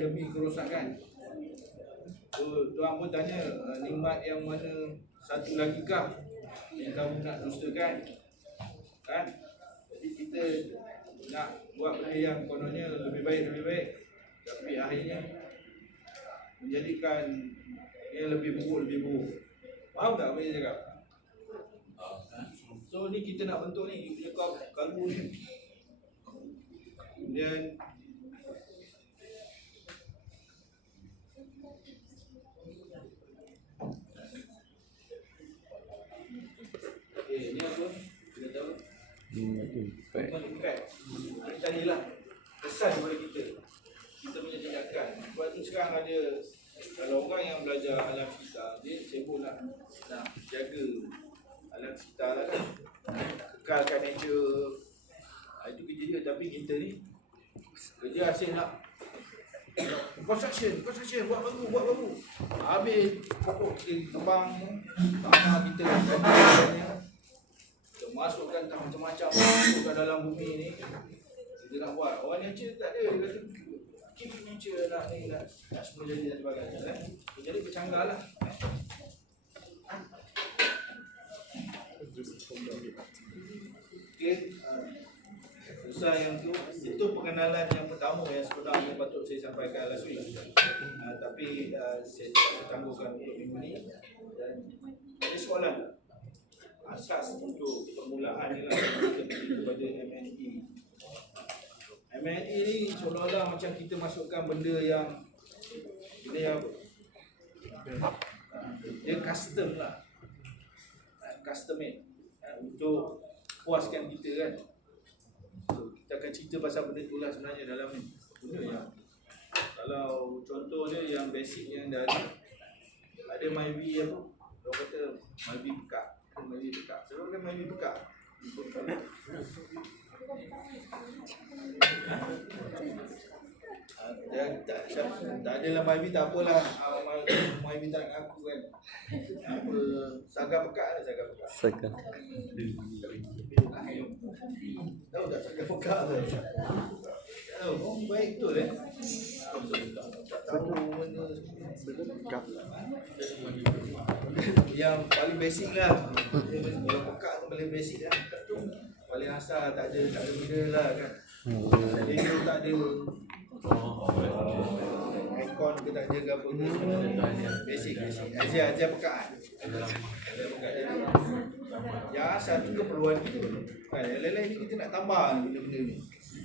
demi kerosakan. So tuan pun tanya, nikmat yang mana satu lagi kah yang kamu nak dustakan kan? Jadi kita nak buat benda yang kononnya lebih baik, tapi akhirnya menjadikan dia lebih buruk. Faham tak apa yang saya cakap? So ni kita nak bentuk ni, kita punya kalbu ni. Kemudian ni apa? Kita tahu impact. Tadilah pesan kepada kita punya tindakan. Sebab tu sekarang ada, kalau orang yang belajar alam sekitar, dia sibuk nak jaga alam sekitar lah kan, kekalkan nature. Itu kerja dia. Tapi kita ni kerja asyik nak construction, buat baru. Habis pokok kita tebang, tanah kita masukkan macam-macam masukkan dalam bumi ni. Kita nak buat, orang nature tak ada, dia kata keep nature, nak semua jadi dan sebagainya kan. Jadi bercanggah lah. Okay, susah yang tu, itu pengenalan yang pertama yang sebenarnya patut saya sampaikan last week. Tapi saya tangguhkan untuk minggu ni. Dan ada soalan tak? Asas untuk permulaan ni lah kita pergi kepada MNE. MNE ni seolah-olah macam kita masukkan benda yang dia custom lah, custom made untuk puaskan kita kan. So, kita akan cerita pasal benda tu lah sebenarnya dalam ni. Benda yang kalau contoh dia yang basic yang dah ada MyV apa, orang kata MyV pekat. Sebab kan MyV pekat. Tak adalah MyV, tak apalah. MyV tak nak aku kan. Apa Saga pekat lah, Saga pekat. Tahu tak Saga pekat tu? Tahu, baik betul tak tahu benda yang paling basic lah. Kalau pekat tu paling basic lah. Paling asal tak ada benda lah kan. Radio tak ada, aircon ke tak ada ke apa ke. Basic aja pekat. Yang asal tu keperluan kita kan. Yang lain-lain ni kita nak tambah benda-benda ni.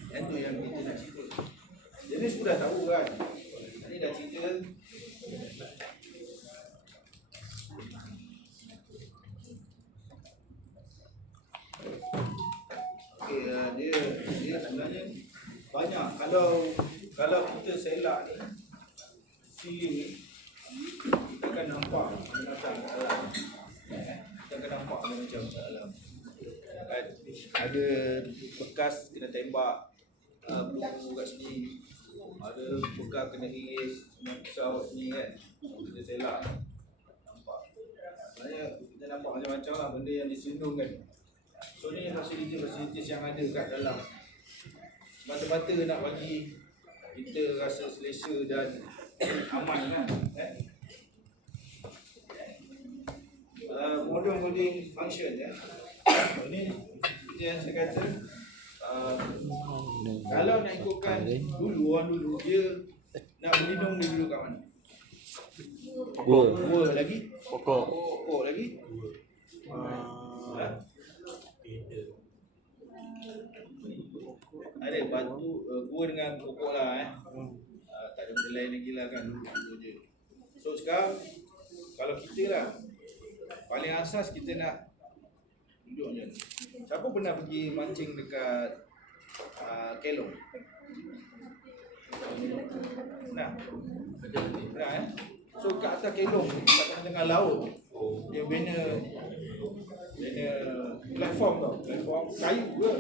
Yang tu yang kita nak cerita. Jadi sudah tahu kan. Ini dah cerita. banyak. Kalau kita selak ni, ceiling ni, kita akan nampak macam kat dalam. Kita akan nampak macam kat dalam. Ada bekas kena tembak peluru kat sini. Ada bekas kena iris pisau kat sini kan. Kita selak. Nampak. Sebenarnya kita nampak macam-macam lah benda yang diselindungkan. So ni fasilitis yang ada kat dalam. Mata-mata nak bagi kita rasa selesa dan aman kan. Modern building function ya. Ini yang saya kata kalau nak ikutkan dulu orang dulu dia nak berlindung dia dulu kat mana? Gua lagi? Pokok lagi? Ada batu gua dengan pokok lah tak ada benda lain lagi lah kan dulu je. So sekarang kalau kita lah paling asas kita nak duduk je. Siapa pernah pergi mancing dekat Kelong? Nah, pernah So kat atas Kelong, kat tengah laut, dia bina platform tau, platform kayu ke?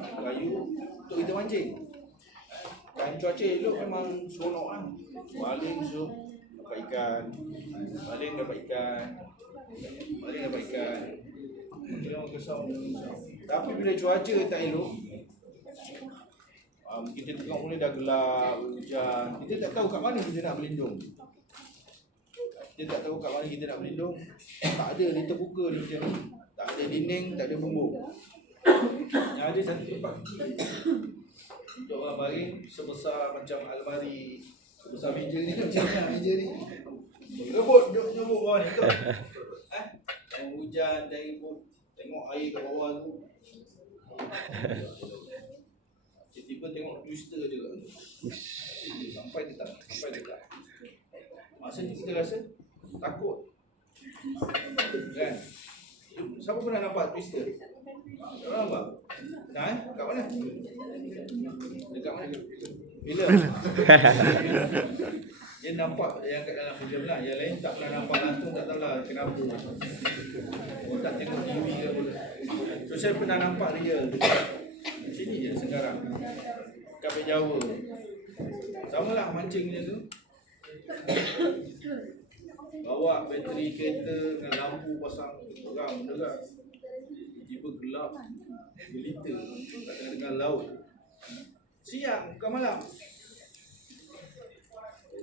Kayu untuk kita mancing. Dan cuaca elok memang seronok lah. Baling so dapat ikan, baling dapat ikan. Memang kesal. Tapi bila cuaca tak elok, kita tengok mula dah gelap, hujan. Kita tak tahu kat mana kita nak berlindung. Tak ada, dia terbuka ni macam ni. Tak ada dinding, tak ada bumbung. Yang ada satu tempat untuk orang baring sebesar macam almari, sebesar meja ni macam meja ni. Rebut bawah ni tu. Yang hujan dari pun tengok air kat bawah tu. Tiba-tiba tengok twister je kat. Sampai dekat. Masa tu kita rasa takut. Kan? Siapa pernah nampak twister? Siapa nampak? Nah, kat mana? Dekat mana? Bila? Dia nampak yang kat dalam film lah. Yang lain tak pernah nampak langsung, tak tahu lah kenapa. Tak tengok TV ke apa. So saya pernah nampak real dekat sini je sekarang. Kapal Jawa. Sama lah mancing dia tu. Bawa bateri kereta dengan lampu pasang terang dekat. Tiba gelap gelita kat tengah laut. Siang bukan malam.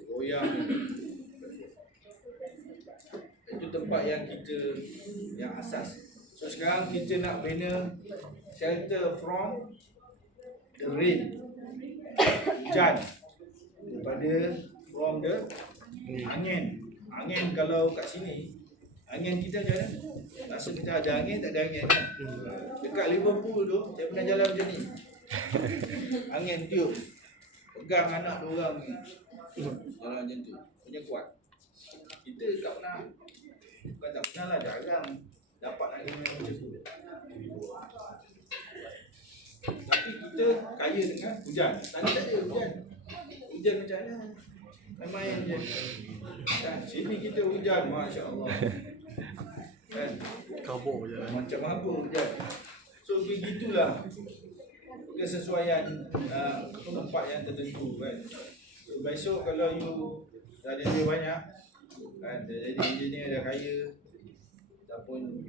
Goyang. Itu tempat yang kita yang asas. So sekarang kita nak bina shelter from the rain. Hujan. Daripada from the angin. Angin kalau kat sini, angin kita macam mana? Rasa kita ada angin, tak ada angin kan? Dekat Liverpool tu, saya pernah jalan macam ni. Angin tiup. Pegang anak dua orang ni. Jalan macam tu. Punya kuat. Kita tak pernah, bukan tak pernah lah, jarang dapat angin macam tu. Tapi kita kaya dengan hujan. Tadi tak ada hujan. Hujan macam mana? Main je. Kan? Sini kita hujan, Masya Allah. Kan? Kabur je. Macam apa hujan. So begitulah kesesuaian tempat yang tertentu kan. So besok kalau you dah ada duit banyak kan, jadi engineer dah kaya ataupun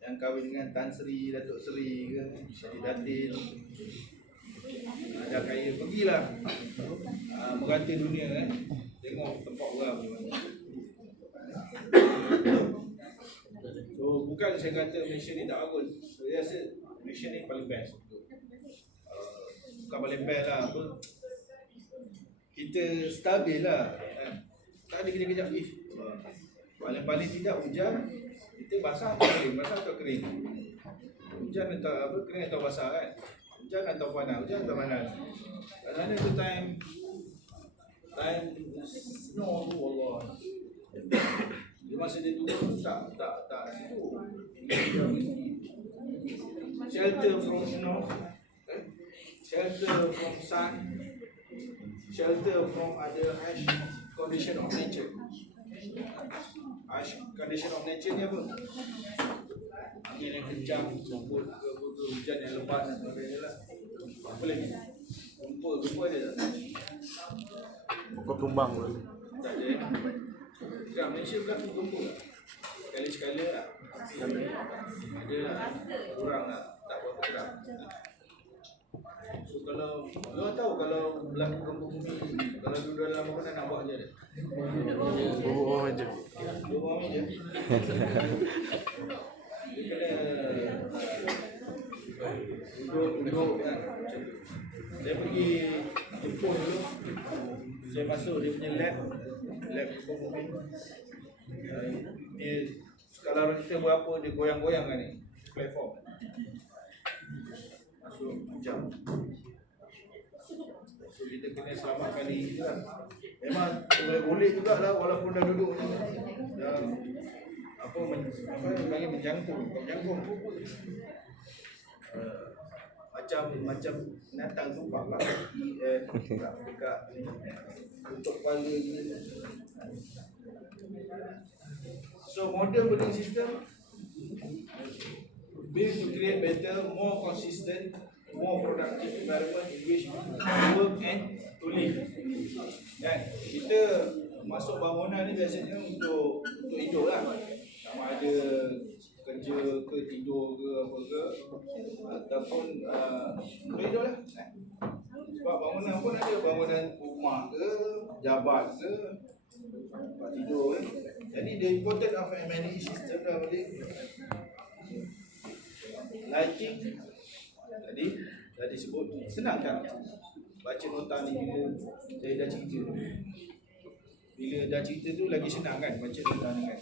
yang kahwin dengan Tan Sri, Datuk Seri ke, Syed Datin, dah kaya, pergilah merata dunia kan, tengok tempat orang macam mana. So bukan saya kata Malaysia ni tak bagus. Saya rasa Malaysia ni paling best. Bukan paling best lah apa. Kita stabil lah kan? Tak ada kejap-kejap paling tidak hujan, kita basah atau kering, basah atau kering. Hujan atau apa, kering atau basah kan. Hujan atau panas, hujan atau panas. Kadang-kadang tu time snow tu Allah. Dia masa dia turun tak situ. Shelter from snow. shelter from sun, shelter from other harsh condition of nature. Harsh condition of nature ni apa? Angin yang kencang, hujan yang lebat dan sebagainya lah. Apa lagi? Gempa ada tak? Kau tumbang dulu. Tak ada. Dekat Malaysia berlaku gempa tak? Sekali-sekala lah. Tapi ada lah. Kurang lah. Tak berapa terang. So kalau lo tahu kalau berlaku gempa bumi, kalau duduk dalam bangunan nak buat je. Oh aja. Dua orang je. Dia kena duduk kan. Macam tu. Saya pergi Jepun dulu. Saya masuk dia punya lab gempa bumi. Dia skala Richter berapa dia goyang-goyang kan ni platform. Masuk jam. So kita kena selamatkan diri juga. Memang boleh jugalah walaupun dah duduk macam ni. Dah apa panggil menjangkung. Macam binatang tumpak lah. Dekat untuk kepala ni. So modern building system build to create better, more consistent, more productive environment in which to work and to live. Dan kita masuk bangunan ni biasanya untuk hidup lah. Sama ada kerja ke tidur ke apa ke ataupun untuk hidup lah. Sebab bangunan pun ada bangunan rumah ke, jabat ke, tempat tidur kan. Jadi the importance of amenity system dah balik. Lighting tadi dah disebut, senang tak baca nota ni bila saya dah cerita. Bila dah cerita tu lagi senang kan baca nota ni kan.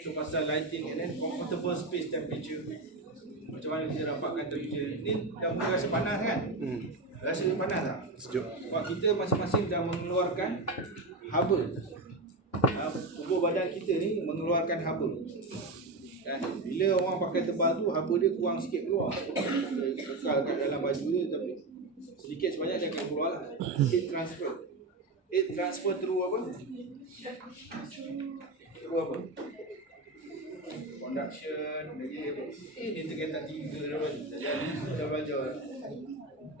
So pasal lighting and then comfortable space temperature. Macam mana kita dapatkan temperature ni dah mula rasa panas kan? Rasa panas tak? Sejuk. Sebab kita masing-masing dah mengeluarkan haba. Tubuh badan kita ni mengeluarkan haba. Dan bila orang pakai tebal tu haba dia kurang sikit keluar. Dia kekal kat dalam baju dia tapi sedikit sebanyak dia akan keluar lah. Heat transfer. Heat transfer through apa? Through apa? Conduction, lagi apa? Ini terkaitan 3 dah jadi dah belajar.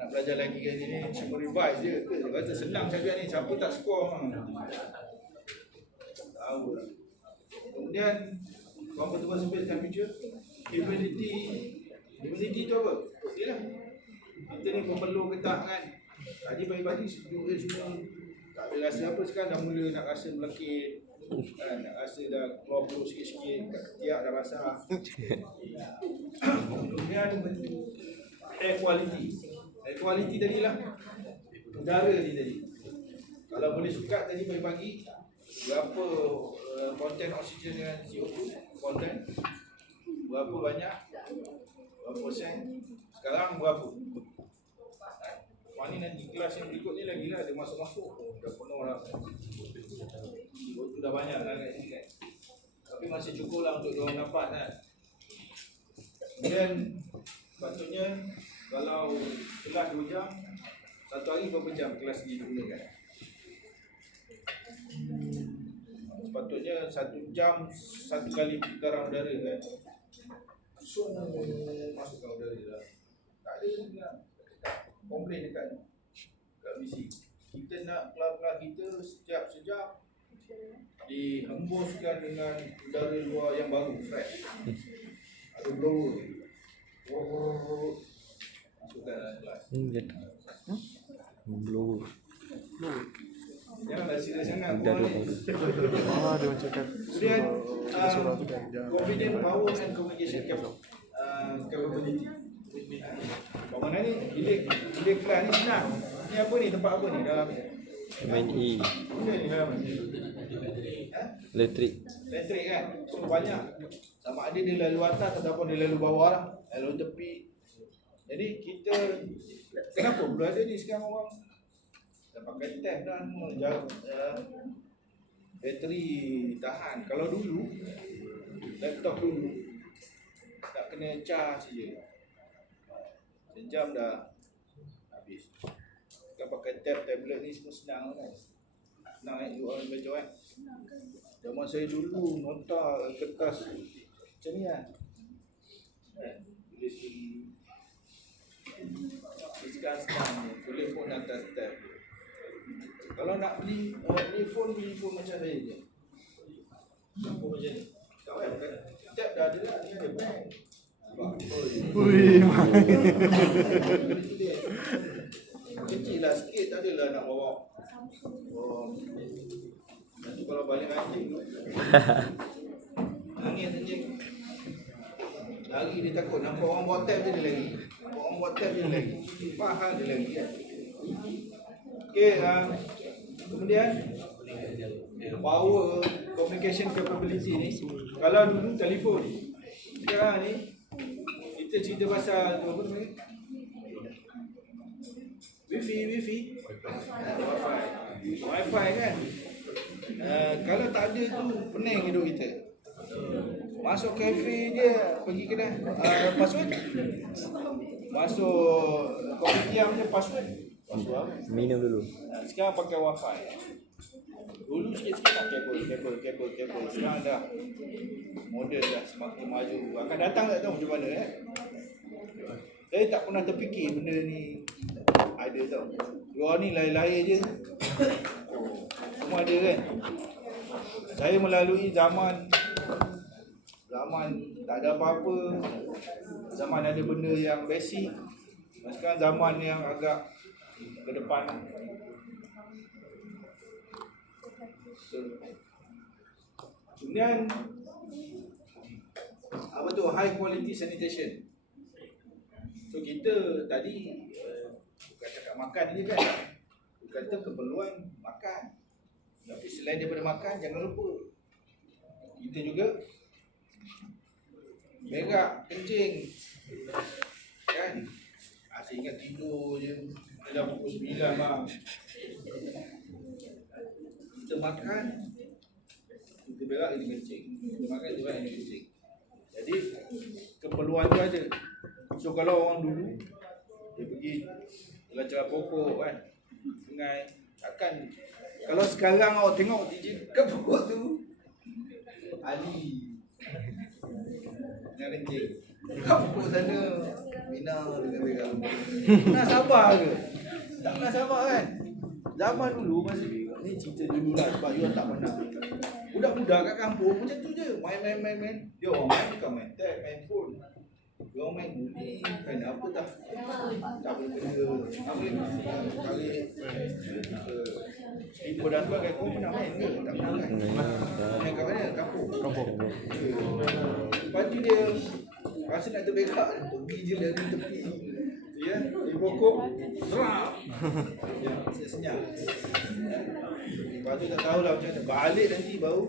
Nak belajar lagi kan ni cuma revise je ke? Dia kata senang saja ni, siapa tak score memang. Tahu lah. Kemudian comfortable space temperature, humidity tu apa? Yalah. Kita ni pemerlu ketak kan. Tadi pagi-pagi sejuk dia semua. Tak ada rasa apa sekarang dah mula nak rasa melekit. Kan, nak rasa dah keluar perut sikit-sikit, kat ketiak dah basah. Kemudian air quality. Air quality tadi lah. Udara ni tadi. Kalau boleh sukat tadi pagi-pagi berapa konten oksigen dengan CO2 konten, berapa banyak, berapa persen, sekarang berapa. Wah ni nanti kelas yang berikut ni lagi lah dia masuk-masuk dah penuh lah. CO2 dah banyak lah kat sini kan. Tapi masih cukup lah untuk diorang dapat kan. Kemudian patutnya kalau kelas 2 jam, satu hari berapa jam kelas digunakan? Sepatutnya 1 jam 1 kali putaran udara kan. Semua masukkan udara lah. Tak ada lah. Komplain dekat misi. Kita nak kelas-kelas kita setiap sejam dihembuskan dengan udara luar yang baru, fresh. Ada blower. Masukkan dalam kelas. Blower. Janganlah serius sangat. Udara baru. Dia macam kan. Kemudian Surah tu kan. confident power and communication capability. Bangunan ni bila kelas ni senang. Ni apa ni, tempat apa ni dalam MNE. benda ni dalam Elektrik. elektrik kan. So banyak. Sama ada dia lalu atas ataupun dia lalu bawah lah. Lalu tepi. Jadi kita kenapa perlu ada ni sekarang orang dah pakai tab dah semua bateri tahan. Kalau dulu laptop dulu tak kena charge je, sejam dah habis. pakai tablet ni semua senang kan. Senang you all baca kan. Zaman saya dulu nota kertas macam ni kan. Tulis ni. Sekarang boleh pun atas tab. Kalau nak beli beli phone macam saya je. Phone macam ni. Tak payah kan. Tab dah ada lah, ni ada bank. Ui, Kecil lah sikit, tak adalah nak bawa. Nanti kalau balik anjing anjing lari dia takut nampak orang buat tab dia lagi. Orang buat tab dia lagi. Faham dia lagi kan. Okey, kemudian power communication capability ni, kalau dulu telefon, sekarang ni kita cerita pasal apa namanya? Wifi, wifi kan. Kalau tak ada tu pening hidup kita. Masuk kafe dia pergi kedai password. Masuk kopitiam dia password. Password apa? Minum dulu. Sekarang pakai wifi. Dulu sikit-sikit kabel. Sekarang dah modern dah, semakin maju. Akan datang tak tahu macam mana Saya tak pernah terfikir benda ni ada tau. Luar ni lahir-lahir je. Semua ada kan. Saya melalui zaman tak ada apa-apa. Zaman ada benda yang basic. Sekarang zaman yang agak ke depan. Kemudian apa tu, high quality sanitation. So kita tadi bukan cakap makan je kan. Kata keperluan makan. Tapi selain daripada makan, jangan lupa kita juga berak, kencing kan. Asyik ingat tidur je, dah pukul 9 bang. Kita makan, kita berak, kita kencing. Kita makan, kita berak, kita kencing. Jadi keperluan tu ada. So kalau orang dulu dia pergi belajar pokok kan, sungai, takkan. Kalau sekarang awak tengok DJ kat pokok tu Ali dengan kencing. Kat pokok sana Mina dengan berak. Pernah sabar ke? Tak pernah sabar kan? Zaman dulu masa ni cerita dulu lah, sebab you tak pernah. Budak-budak kat kampung macam tu je, main. Dia orang main bukan main tab, main phone. Dia orang main guli, main apa tak boleh benda. Kali Ibu dan sebagainya, kau pernah main ke? Tak pernah kan? Main kat mana? Kampung. Lepas tu dia rasa nak terberak, pergi je dari tepi. Ya, di pokok, serap. Ya, senyap. Lepas tu tak tahulah macam mana. Balik nanti baru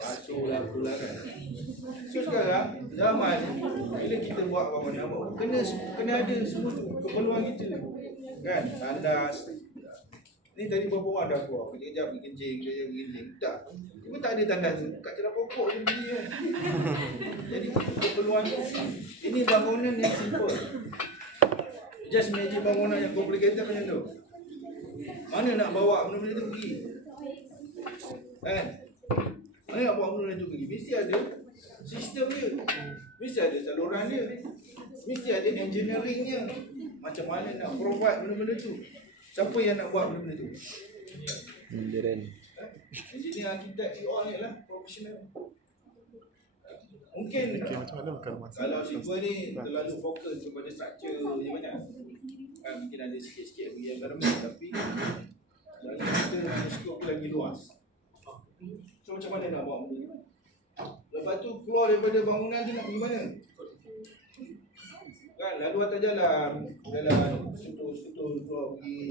basuh lah pula kan. So sekarang, zaman ni, bila kita buat apa-apa, kena ada semua tu, keperluan kita. Kan, tandas. Ni tadi berapa orang dah keluar, kejap pergi kencing. Tak, cuma tak ada tandas tu, kat celah pokok je beli kan. Jadi keperluan tu, ini bangunan yang simple. Just imagine bangunan yang complicated macam tu. Mana nak bawa benda-benda tu pergi? Kan? Mana nak bawa benda-benda tu pergi? Mesti ada sistem dia. Mesti ada saluran dia. Mesti ada engineeringnya. Macam mana nak provide benda-benda tu? Siapa yang nak buat benda-benda tu? Modern. Engineer, arkitek, you all ni lah profesional. Mungkin kalau siswa ni terlalu fokus kepada structure je banyak, kan mungkin ada sikit-sikit environment, tapi dalam kita skop lagi luas. So macam mana nak buat benda ni? Lepas tu keluar daripada bangunan tu nak pergi mana? Kan lalu atas jalan skutur keluar pergi.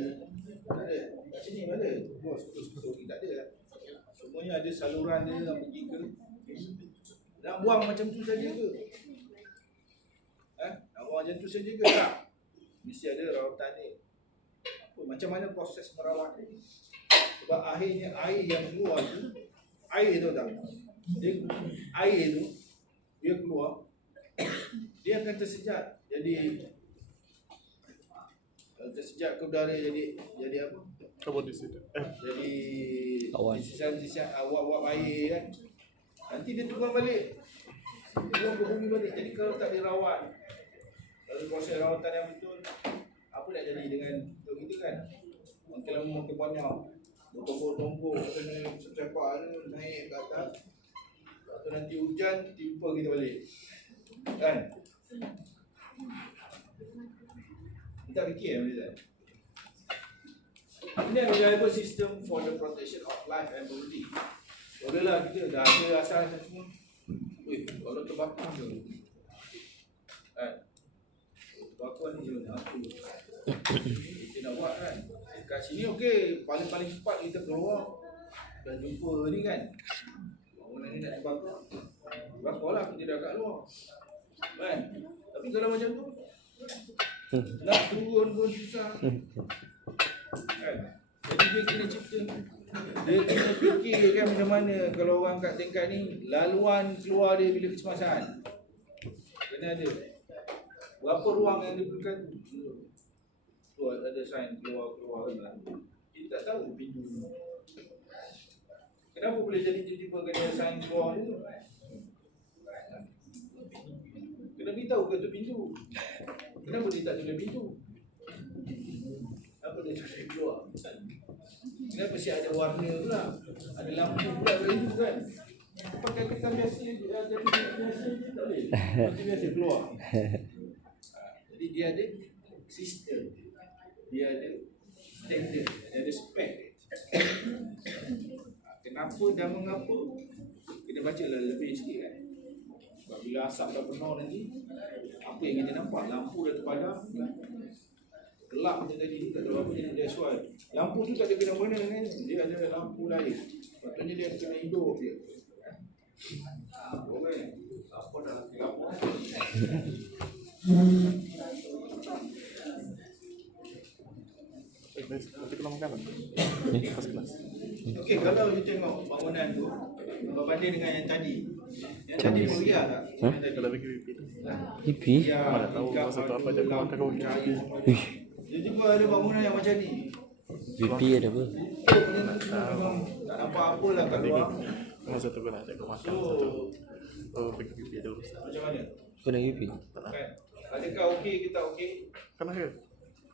Tak ada. Kat sini ada. Keluar skutur pergi, tak ada. Semuanya ada saluran dia yang pergi ke. Nak buang macam tu saja ke? Nak buang macam tu saja ke? Tak. Mesti ada rawatan ni. Apa, macam mana proses merawat ni? Sebab akhirnya air yang keluar tu, air tu tak? Air tu, dia keluar, dia akan tersejat. Jadi, tersejat ke udara jadi apa? Kamu di situ. Jadi Awan. sisa-sisa awak-awak air kan. Nanti dia turun balik. Dia ke bumi balik. Jadi kalau tak dirawat, kalau proses rawatan yang betul, apa nak jadi dengan untuk kita kan? Kalau makin banyak bertumpuk-tumpuk, kena sepak ni naik ke atas. Atau nanti hujan, timpa kita balik. Kan? Kita fikir benda tu. Ini adalah reliable system for the protection of life and property. Bolehlah kita dah ada asal semua. Weh, kalau terbakar ke? Kan? Terbakar ni macam apa? Kita nak buat kan? Kat sini okey, paling-paling cepat kita keluar dan jumpa ni kan. Bangunan ni nak dibakar. Bakarlah kita dah kat luar. Kan? Tapi kalau macam tu, nak turun pun susah. Kan? Jadi dia kena cipta. Dia kena fikirkan macam mana kalau orang kat tingkat ni laluan keluar dia bila kecemasan. Kena ada. Berapa ruang yang diberikan tu ada sign keluar-keluar kan. Kita tak tahu pintu. Kenapa boleh jadi tiba-tiba kena sign keluar tu? Kena beritahu ke tu pintu. Kenapa dia tak tulis pintu? Apa dia tulis keluar? Kenapa si ada warna pula? Ada lampu pula kat situ kan? Pakai ketan biasa je, biasa tak boleh. Ketan biasa keluar. Jadi dia ada sistem. Dia ada standard, dia ada spek. Kenapa dan mengapa? Kita baca lah lebih sikit kan. Sebab bila asap dah penuh nanti, apa yang kita nampak? Lampu dah terpadam, gelap macam tadi, tak tahu apa jadi. That's why lampu tu tak ada kena-mena dengan dia ada lampu lain. Patutnya dia kena hidup dia. Okey. Apa dah gelap. Nanti kena makan lah. First class. Okey, kalau you tengok bangunan tu berbanding dengan yang tadi. Yang tadi meriah tak? Yang tadi. Kalau pergi pipi. Pipi? Mana tahu masa tu apa je kau makan kau pipi. Dia tiba ada bangunan yang macam ni. Pipi ada apa? Oh, dia memang tak nampak apa lah kat luar. Masa tu kau nak ajak kau makan. Oh, pergi pipi dulu. Macam mana? Kau nak pipi? Kan? Adakah okey ke tak okey? Kena ke?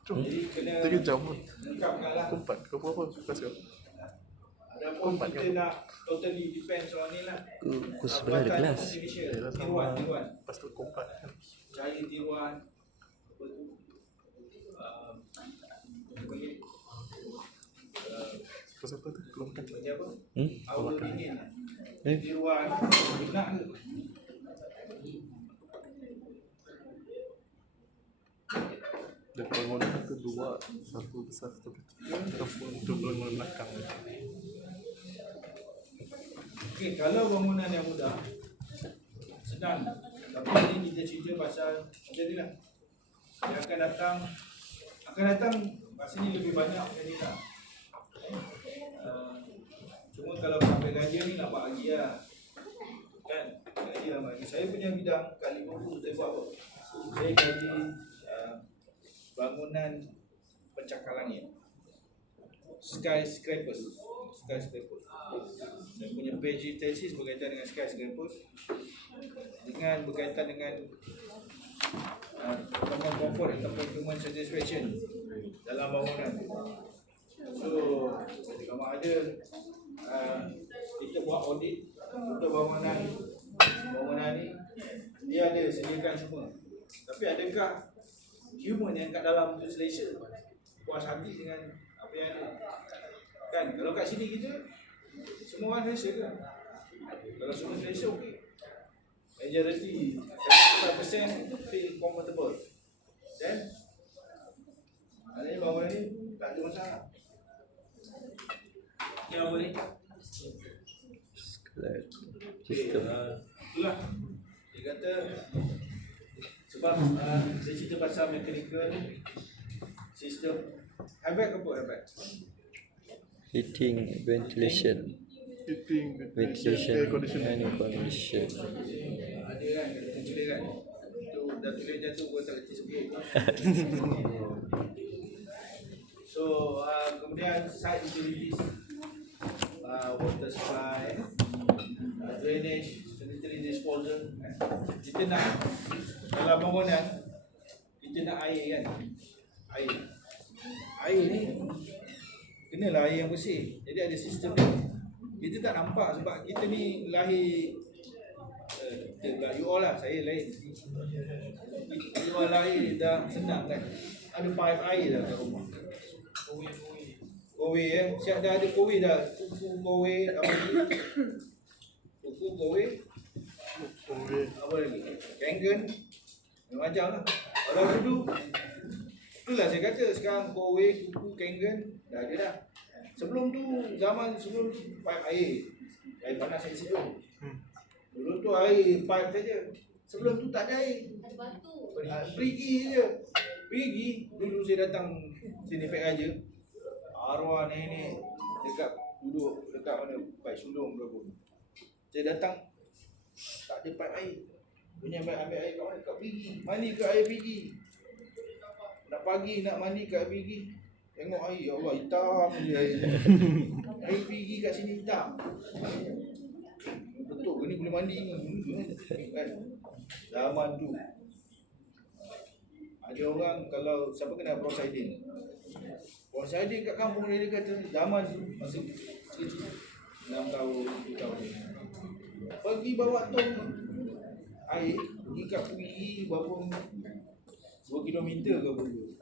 Cuma. Jadi kena 3 jam pun. lengkapkan lah. Kau 4. Kau berapa? Kelas kau? Adapun kita nak totally depends on ni lah. Aku sebelah ada kelas. Artificial. Tiruan. Lepas tu kau 4 kan? Cahaya tiruan. Apa tu? Apa panggil? Kau siapa tu? Kau makan. Panggil apa? Hmm? Aura dingin. Eh? Tiruan. Benar ke? Dan bangunan itu 2, satu besar, satu kecil. Untuk bangunan belakang. Okey, kalau bangunan yang mudah, senang. Tapi ini kita cerita pasal macam ni lah. Yang akan datang rasanya lebih banyak jadi lah. Cuma kalau sampai gaji ni nak buat lagi lah. Kan? Gaji lah bagi. Saya punya bidang kat Liverpool saya buat apa? Saya gaji bangunan pencakar langit. Skyscrapers. Saya punya PhD thesis berkaitan dengan skyscrapers dengan berkaitan dengan comfort ataupun human satisfaction dalam bangunan. So, kalau ada kita buat audit untuk bangunan ni, dia ada sediakan semua. Tapi adakah human yang kat dalam tu selesa, puas hati dengan apa yang ada? Kan, kalau kat sini kita semua orang selesa kan? Kalau semua selesa, okey. Majority 100% feel comfortable. Then maknanya bangunan ni tak ada masalah. Ni apa ni? Sistem. Itulah. Dia kata sebab dia cerita pasal mechanical system. Habit apa habit? Heating, ventilation. Heating, Ventilation air conditioning. and condition. Ada kan, kita tulis kan. Tu dah tulis macam tu pun tak kerti sebut. So So kemudian site utilities, water supply, drainage, sanitary disposal. Kita nak dalam bangunan kita nak air kan, air ni kenalah air yang bersih. Jadi ada sistem ni. Kita tak nampak sebab kita ni lahir you all lah, saya lain. You all lahir dah senang kan. Ada pipe air dah kat rumah. Kowe siap dah ada kowe dah. Kuku kowe apa lagi? Kuku kowe. Apa lagi? Kangen. Macam lah. Orang dulu itulah saya kata sekarang kowe, kuku, kangen dah ada dah. Sebelum tu, zaman sebelum tu pipe air panas saya sebelum. Dulu tu air pipe saja. Sebelum tu tak ada air. Perigi je. Perigi. Dulu saya datang sini Pek Raja. Arwah nenek dekat duduk dekat mana Pai Sulong ke apa. Saya datang tak ada pipe air. Punya ambil air kat mana? Kat Perigi. Mandi kat air Perigi. Nak pagi nak mandi kat air Perigi. Tengok air, ya Allah, hitam je air. Air Perigi kat sini hitam. Betul ke ni boleh mandi ni? Kan? Zaman tu ada orang kalau siapa kena Prosidin. Prosidin kat kampung dia kata zaman tu masih kecil 6 tahun, 7 tahun. Pergi bawa tong air pergi kat Perigi berapa 2 kilometer ke apa tu.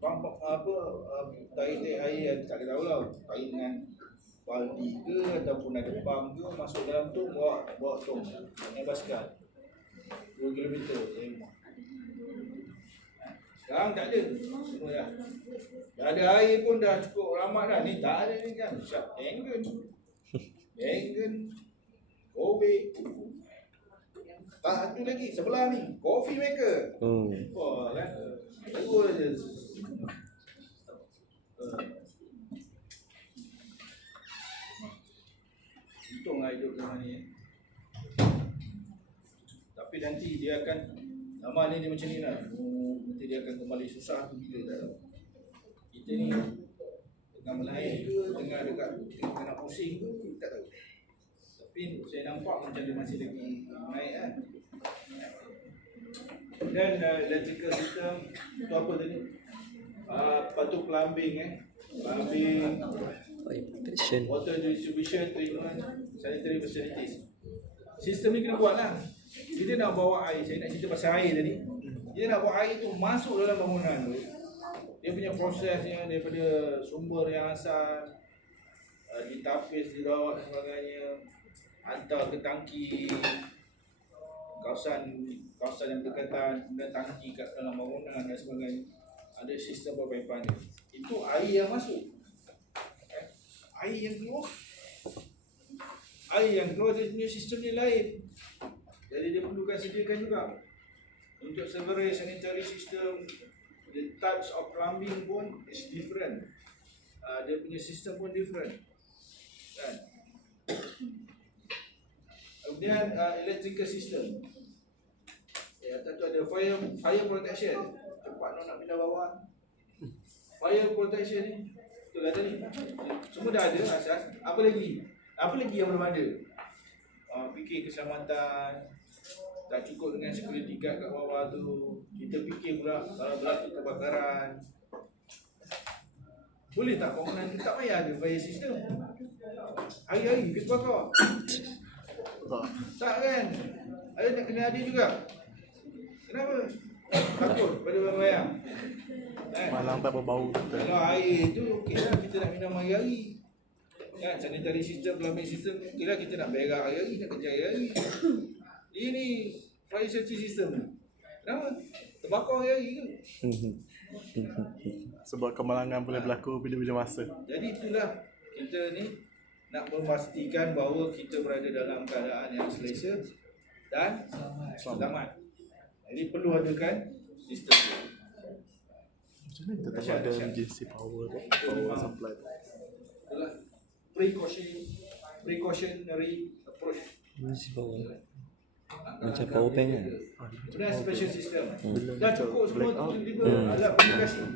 Pampak apa tarik air tak ada tahu lah. Tarik dengan baldi ke ataupun ada pam ke masuk dalam tu bawa tong naik basikal 2 kilometer dari rumah. Sekarang tak ada, semua dah. Dah ada air pun dah cukup ramai dah. Ni tak ada ni kan. Siap Engen, Kobe. Tak satu lagi sebelah ni, coffee maker. Wah kan. Dua je. Untunglah hidup zaman ni. Tapi nanti dia akan zaman ni dia macam ni lah. Nanti dia akan kembali susah tu bila tak tahu. Kita ni tengah melahir ke, tengah dekat tengah pusing ke, tak tahu. Tapi saya nampak macam dia masih lagi naik kan. Dan electrical system tu apa tadi? Patu plumbing plumbing, Protection. water distribution, treatment, sanitary facilities. Sistem ni kena buat lah. Kita nak bawa air, saya nak cerita pasal air tadi. Kita nak bawa air tu masuk dalam bangunan tu. Dia punya prosesnya daripada sumber yang asal, ditapis, dirawat dan sebagainya, hantar ke tangki, kawasan yang berdekatan, kemudian tangki kat dalam bangunan dan sebagainya. Ada sistem perpaipan dia. Itu air yang masuk. Air yang keluar. Air yang keluar dia punya sistem dia lain. Jadi dia perlukan sediakan juga. Untuk severage sanitary system, the types of plumbing pun is different. Dia punya sistem pun different. Kan? Kemudian electrical system. Ya, tentu ada fire protection. Cepat nak pindah bawah. Fire protection ni itulah tadi. Semua dah ada asas. Apa lagi? Apa lagi yang belum ada? Fikir keselamatan. Tak cukup dengan security guard kat bawah tu. Kita fikir pula kalau berlaku kebakaran. Boleh tak bangunan tu tak payah ada fire system? Hari-hari kes bakar. Tak kan? Ada nak kena ada juga. Kenapa? Takut pada bayang. Malang tak berbau. Kalau air tu okey lah, kita nak minum hari-hari. Kan sanitary system, plumbing system, okey lah kita nak berak hari-hari, nak kerja hari-hari. Ini fire safety system ni. Kenapa? Terbakar hari-hari ke? Sebab kemalangan boleh berlaku bila-bila masa. Jadi itulah kita ni nak memastikan bahawa kita berada dalam keadaan yang selesa dan selamat. Jadi perlu adakan sistem tu. Macam mana kita tak ada emergency power supply tu? Itulah precautionary approach. Mesti power. Macam power bank kan? Kemudian special system. Dah cukup semua tu tiba-tiba alat komunikasi.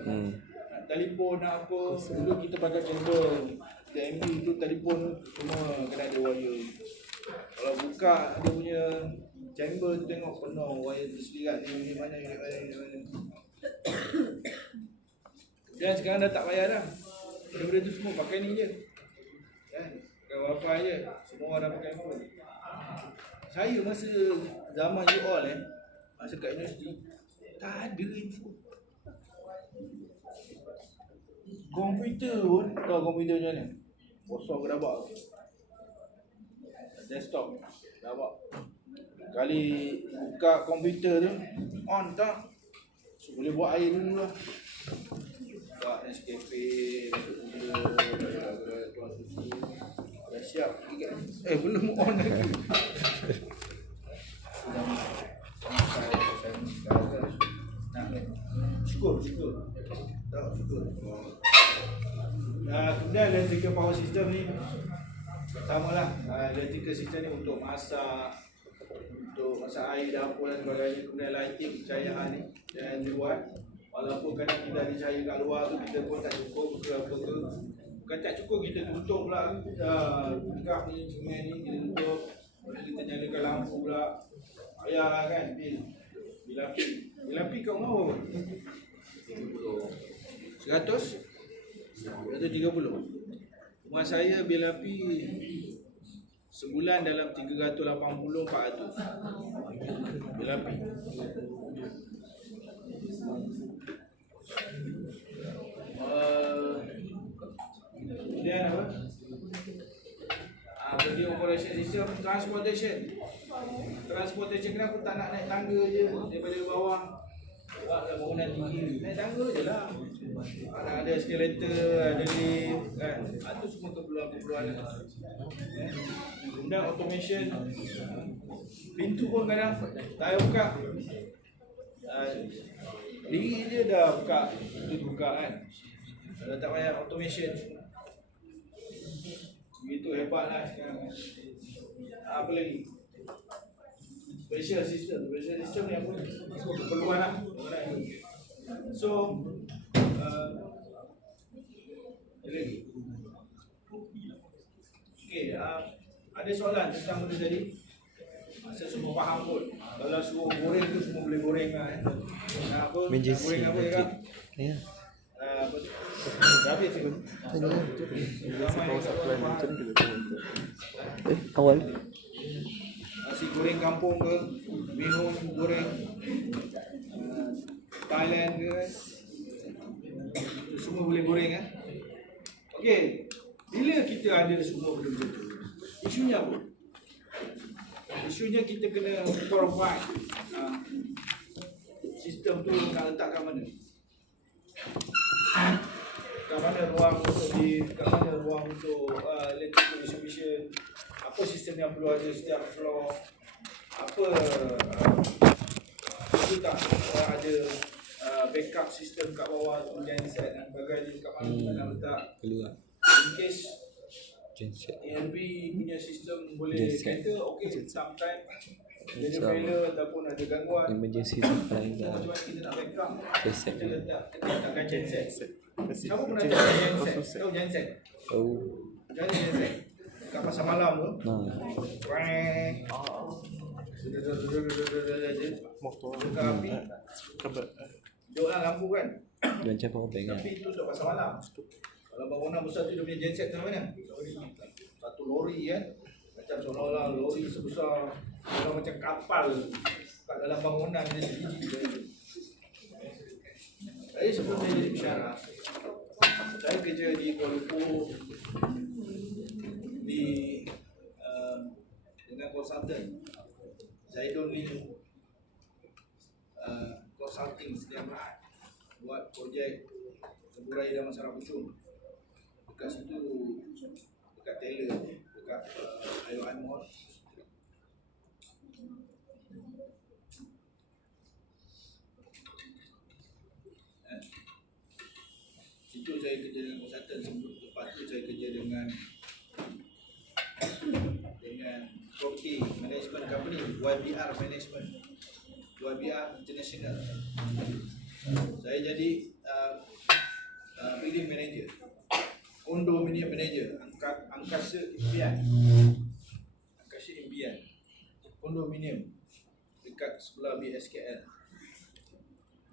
telefon nak apa. Dulu kita pakai kabel TMB tu, telefon semua kena ada wire. Kalau buka dia punya chamber tu tengok penuh wire terselirat ni mana. Dan sekarang dah tak payah dah. Benda-benda tu semua pakai ni je. Kan? Pakai wifi je. Semua orang dah pakai phone. Saya masa zaman you all masa kat universiti tak ada info. Komputer pun, tahu komputer macam mana? Kosong ke dabak. Desktop, dabak. Kali buka komputer tu, on tak? So, boleh buat air dulu lah. Buat Nescafe, masuk gula, tuan susu. Dah siap. Belum on lagi. Syukur. Tak syukur. Kemudian electrical power system ni sama lah. Electrical system ni untuk masak air dapur dan sebagainya. Kemudian lighting pencahayaan ni dan luar. Walaupun kadang kita ada cahaya kat luar tu kita pun tak cukup ke apa ke. Bukan tak cukup, kita tutup pula buka ni cermin ni kita tutup. Kita nyalakan lampu pula. Payah kan bil api kat rumah berapa? 100? 130. Rumah saya bil api sebulan dalam 380-400 bil api. Kemudian apa? Bagi operation system transportation kenapa tak nak naik tangga je daripada bawah? Buatlah bangunan tinggi, naik tangga je lah. Ada eskalator, ada lift kan. Itu semua keperluan-keperluan. Kemudian automation. Pintu pun kadang tak buka. Diri je dah buka, pintu buka kan. Dah tak payah automation. Begitu hebatlah sekarang. Apa lagi? Special system ni apa? Keperluan lah. So, lagi. Okay, ada soalan tentang benda tadi? Saya semua faham pun. Kalau suruh goreng tu semua boleh goreng lah. Apa? Goreng apa ya? Ya. Apa tu? Dah habis ke? Power supply macam ni kita tengok. Awal. Nasi goreng kampung ke, bihun goreng Thailand ke, semua boleh goreng kan. Okey, bila kita ada semua benda-benda tu, isunya apa? Isunya kita kena provide sistem tu nak letak kat mana? Kat mana ruang untuk kat mana ruang untuk electrical distribution? Apa sistem yang perlu ada setiap floor? Apa itu tak ada backup sistem kat bawah tu, genset dan sebagainya kat mana kita nak letak? Perlu lah. In case Genset. ANB punya sistem boleh cater, okay, sometime dia Insya failure ataupun ada gangguan. Emergency supply Macam dah. mana kita nak backup? Genset. Kita letakkan genset. Kasih Siapa pernah cek. tengok genset? Tahu genset? Oh. Macam mana genset? Kat pasar malam tu. Nah. Weng. Motor. Buka api. Kabel. Duduklah lampu kan. Dan macam power bank kan. Tapi itu untuk pasar malam. Kalau bangunan besar tu dia punya genset tu mana? Satu lori kan. Macam seolah-olah lori sebesar macam kapal kat dalam bangunan dia sendiri. Saya sebelum saya jadi pensyarah, saya kerja di Kuala Lumpur dengan konsultan. Saya only consulting setiap hari buat projek Lebuh dan Masyarakat Pucung dekat situ, dekat Taylor, dekat IOI Mall. Situ saya kerja dengan konsultan. Lepas tu saya kerja dengan Property Management Company, YBR Management, YBR International. Saya jadi building manager, condominium manager, angkasa impian, condominium dekat sebelah BSKL,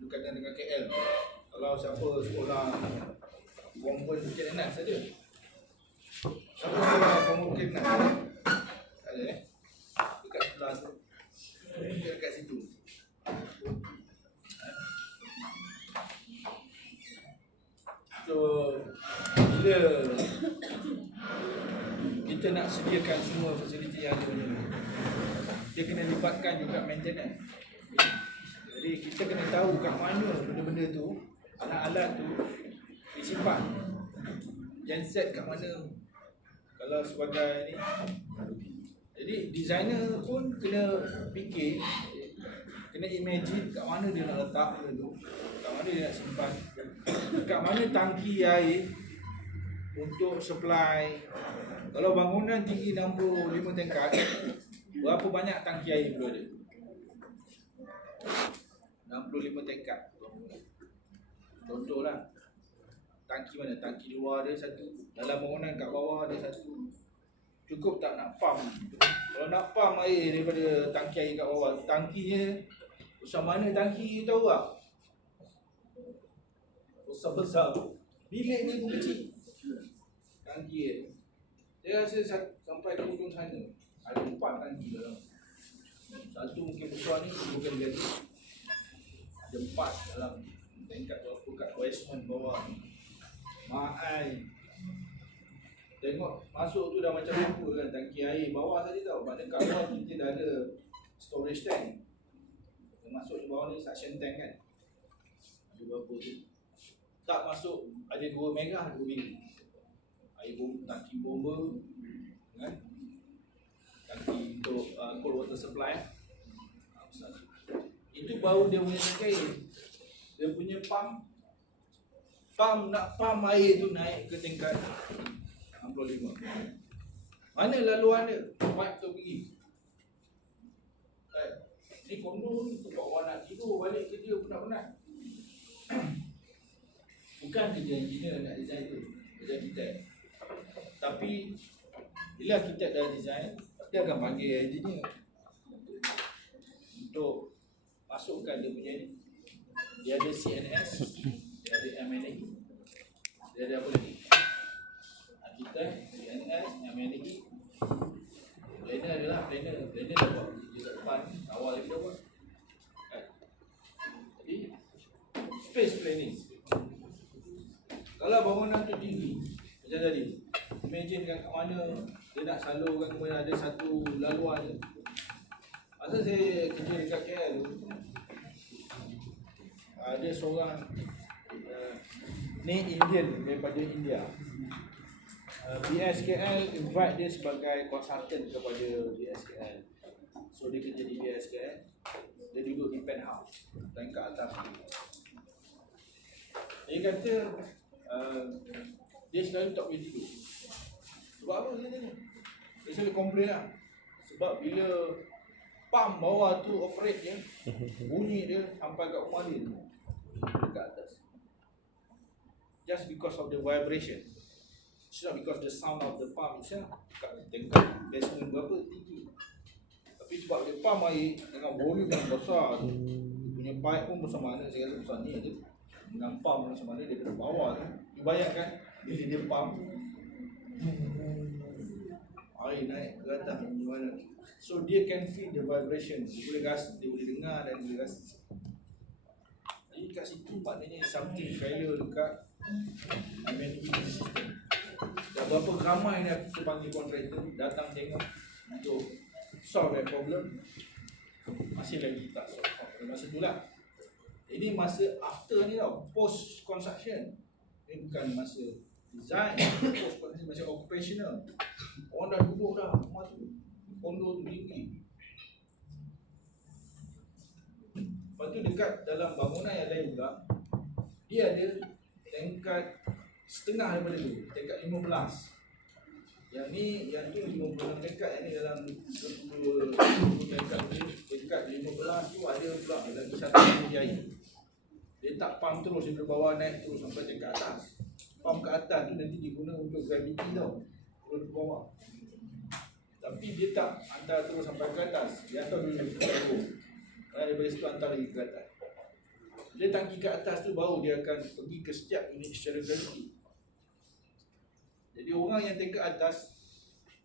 dekatan dengan KL. Kalau siapa sekolah Wongpun Bukit Enas saja. Siapa sekolah Wongpun Bukit Enas? Ada dekat sebelah tu. Dekat situ. So bila kita nak sediakan semua fasiliti yang ada ni, dia kena libatkan juga maintenance. Jadi kita kena tahu kat mana benda-benda tu, alat-alat tu disimpan. Genset kat mana. Kalau sebagai ni. Jadi designer pun kena fikir, kena imagine kat mana dia nak letak benda tu, kat mana dia nak simpan, kat mana tangki air untuk supply. Kalau bangunan tinggi 65 tingkat, berapa banyak tangki air perlu ada? 65 tingkat. Contohlah, tangki mana? Tangki luar ada satu, dalam bangunan kat bawah ada satu. Cukup tak nak pump? Kalau nak pump air daripada tangki air kat bawah, tangkinya besar mana tangki tahu tak? Besar-besar. Bilik ni pun kecil. Tangki dia. Saya rasa sampai ke ujung sana ada 4 tangki dalam. Satu mungkin besar ni, bukan dia tu. Ada 4 dalam tingkat bawah, kat basement bawah. Mahal. Tengok masuk tu dah macam apa kan, tangki air bawah saja tau. Maknanya kat bawah kita dah ada storage tank. Masuk di bawah ni suction tank kan. Ada berapa tu? Tak masuk, ada 2 megah, 2 bilik. Air tangki bomba kan. Tangki untuk cold water supply. Itu baru dia punya tangki. Dia punya pump nak pump air tu naik ke tingkat 65. Mana laluan dia? Pipe tu pergi. Ni kondo ni tempat orang nak tidur balik kerja penat-penat. Bukan kerja engineer nak design tu, kerja arkitek. Tapi bila arkitek dah design, dia akan panggil engineer untuk masukkan dia punya ni. Dia ada CNS, dia ada M&E, dia ada apa lagi? Arkitek, CNS, M&E. Planner adalah planner dah buat dia kat depan, awal lagi dah buat. Jadi space planning. Kalau bangunan tu tinggi macam tadi, imagine kan kat mana dia nak salurkan, kemudian ada satu laluan je. Masa saya kerja dekat KL tu, ada seorang ni Indian daripada India. BSKL invite dia sebagai consultant kepada BSKL. So dia kerja di BSKL, dia duduk di penthouse, tingkat atas. Dia kata dia selalu tak boleh tidur. Sebab apa dia tanya? Dia selalu komplain lah. Sebab bila pump bawah tu operate je, bunyi dia sampai kat rumah dia dekat atas. Just because of the vibration. It's not because the sound of the pump itself. Kat tingkat basement berapa tinggi. Tapi sebab dia pump air dengan volume yang besar tu, dia punya pipe pun besar mana, saya rasa besar ni aja. Dengan pump macam mana dia ke bawah tu. You bayangkan bila dia pump air naik ke atas macam mana. So dia can feel the vibration. Dia boleh rasa, dia boleh dengar dan dia rasa. Jadi kat situ maknanya something failure dekat M&E system. Dan berapa ramai ni kita panggil kontraktor datang tengok untuk solve that problem, masih lagi tak solve. Masa tu lah. Ini masa after ni tau, post construction. Ini bukan masa design, post construction, masa occupational. Orang dah duduk dah rumah tu, kondo tu tinggi. Lepas tu dekat dalam bangunan yang lain pula, dia ada tingkat setengah daripada tu, tingkat 15. Yang ni, yang tu 56 tingkat, yang ni dalam 10 tingkat tu, tingkat 15 tu ada pula lagi satu tinggi air. Dia tak pump terus dari bawah naik terus sampai tingkat atas. pump ke atas tu nanti diguna untuk gravity tau, turun ke bawah. Tapi dia tak hantar terus sampai ke atas, dia hantar dulu ke bawah. Daripada situ hantar lagi ke atas. Bila tangki ke atas tu baru dia akan pergi ke setiap unit secara gravity. Jadi orang yang tingkat atas,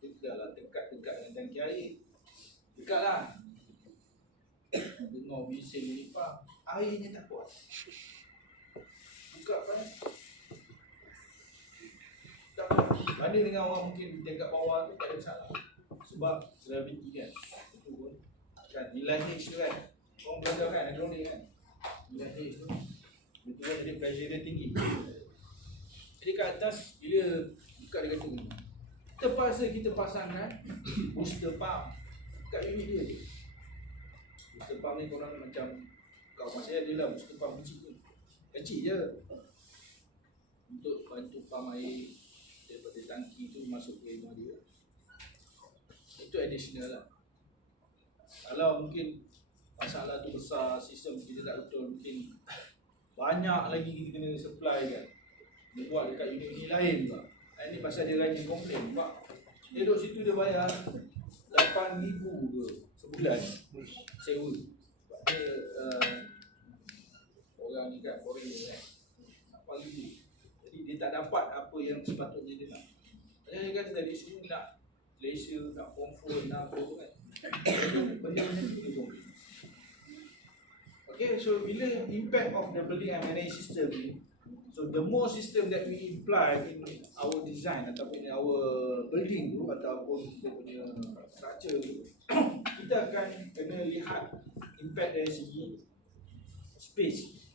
dekatlah dekat dengan tangki air. Dekatlah. Dengar bising ni pak, airnya tak kuat. Buka panas. Tak kuat. Banding dengan orang mungkin tingkat bawah tu tak ada masalah. Sebab gravity kan. Itu pun kan nilai H tu kan. Orang belajar kan hidrolik kan. Nilai H tu. Itu kan jadi pressure dia tinggi. Jadi kat atas bila buka dia kata ni. Terpaksa kita pasangkan booster pump kat unit dia. Booster pump ni korang macam kawan saya dia lah booster pump kecil tu. Kecil je. Untuk bantu pump air daripada tangki tu masuk ke rumah dia. Itu additional lah. Kalau mungkin masalah tu besar, sistem kita tak betul, mungkin banyak lagi kita kena supply kan. Dia buat dekat unit ni lain pula. Ini pasal dia lagi komplain. Pak, dia duduk situ dia bayar 8,000 ke sebulan sewa. Sebab dia orang ni kan, foreign kan, 8,000. Jadi dia tak dapat apa yang sepatutnya dia nak. Dia kata tadi semua nak Malaysia, nak phone, nak apa tu kan. Benda-benda tu dia komplain. Okay, so bila impact of the building and management system ni, so the more system that we imply in our design ataupun in our building tu ataupun kita punya structure tu, kita akan kena lihat impact dari segi space,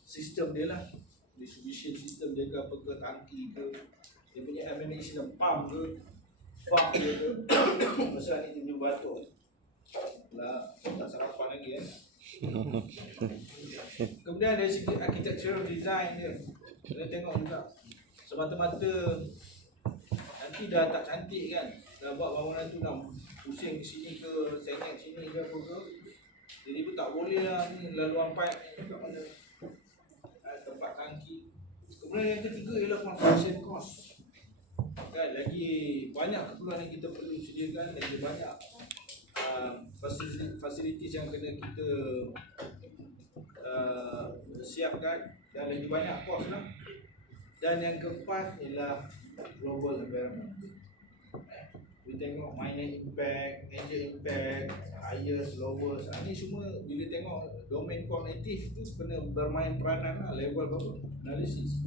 sistem dia lah, distribution system dia ke apa ke, tangki ke, dia punya M&A system, pump ke, pump dia ke. Masa ni dia punya batuk lah, tak sarapan lagi kan. Kemudian dari segi architectural design dia, kita tengok juga semata-mata nanti dah tak cantik kan, dah buat bangunan tu dah pusing ke sini ke, sengit sini ke apa ke, jadi pun tak boleh lah ni laluan pipe ni kat mana, tempat tangki. Kemudian yang ketiga ialah construction cost kan, lagi banyak keperluan yang kita perlu sediakan, lagi banyak facilities yang kena kita siapkan dan lagi banyak kos lah. Dan yang keempat ialah global environment. Kita tengok minor impact, major impact, highest, lowest. Ini semua bila tengok domain kognitif tu kena bermain peranan lah, level berapa? Analisis.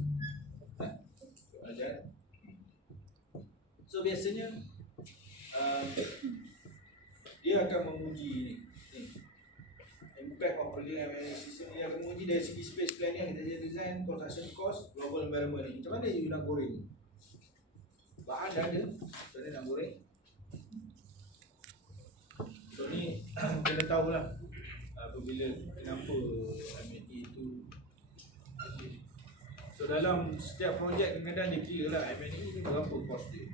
So biasanya dia akan menguji ni impact of building and management system. Dia akan menguji dari segi space planning, architecture design, construction cost, global environment ni. Macam mana you nak goreng ni? Bahan dah ada, macam mana nak goreng? So ni kena tahulah apabila kenapa M&E tu. So dalam setiap projek kadang-kadang dia kira lah M&E ni berapa cost dia.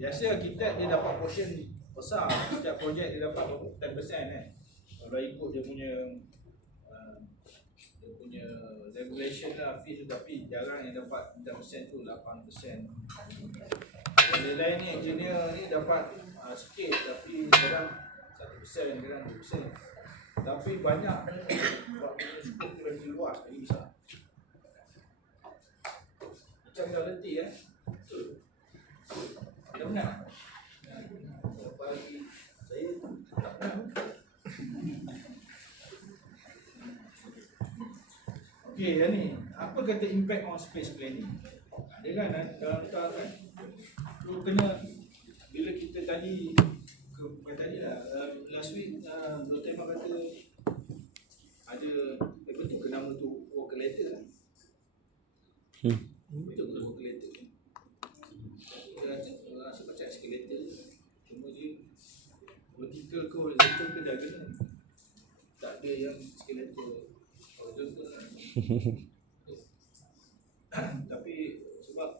Biasa arkitek dia dapat portion besar, setiap projek dia dapat 10% kan. Kalau ikut dia punya regulation lah, fee tu, tapi jarang yang dapat 10% tu, 8%. Yang lain ni engineer ni dapat sikit, tapi kadang 1%, kadang 2%. Tapi banyak buat punya skop tu lagi luas, lagi besar. Macam dah letih betul. Dah penat? Pagi saya tak penat. Okey, yang ni apa kata impact on space planning? Dia kan dalam tak kan tu kena, bila kita tadi bukan tadi lah, last week Dr. Iman kata ada apa tu, kenama tu work letter kan? Betul ke work letter ni? Rasa macam eskalator je, cuma dia vertical ke horizontal ke diagonal, tak ada yang eskalator horizontal kan. Tapi sebab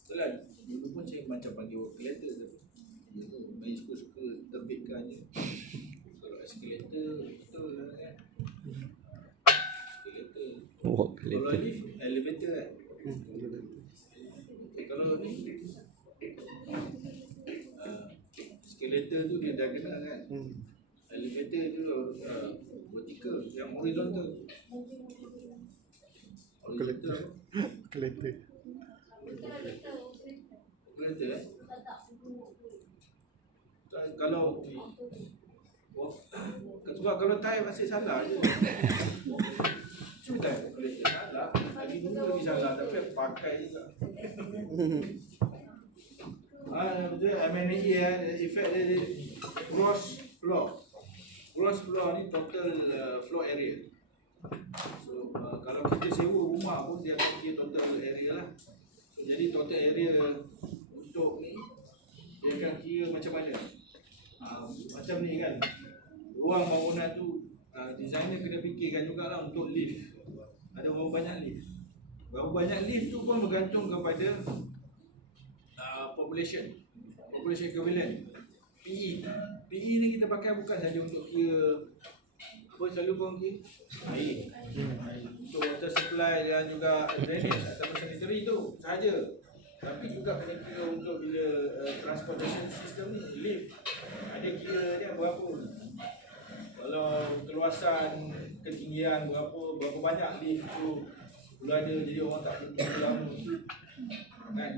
itulah dulu pun saya macam bagi work letter tu, main suka-suka terbitkan je. Kalau eskalator betul lah kan. Walk Kalau later. lift, elevator kan. Kalau ni escalator tu dia dah kena kan. Elevator tu vertical, yang horizontal. Horizontal. Keleta. Kereta kalau sebab kalau type masih salah je. Cuba type kereta salah, lagi dulu lagi salah tapi pakai juga. Betul, MNE effect dia gross floor. Gross floor ni total floor area. So kalau kita sewa rumah pun dia akan kira total area lah. So, jadi total area untuk ni dia akan kira macam mana. Macam ni kan, ruang bangunan tu designer kena fikirkan jugalah untuk lift. Ada berapa banyak lift. Berapa banyak lift tu pun bergantung kepada population equivalent. PE ni kita pakai bukan saja untuk kira apa selalu pun kira air. Untuk water supply dan juga drainage atau sanitary tu sahaja. Tapi juga kena kira untuk bila transportation system ni lift. Ada kira dia berapa. Kalau keluasan ketinggian berapa banyak lift tu perlu ada, jadi orang tak perlu tunggu lama kan.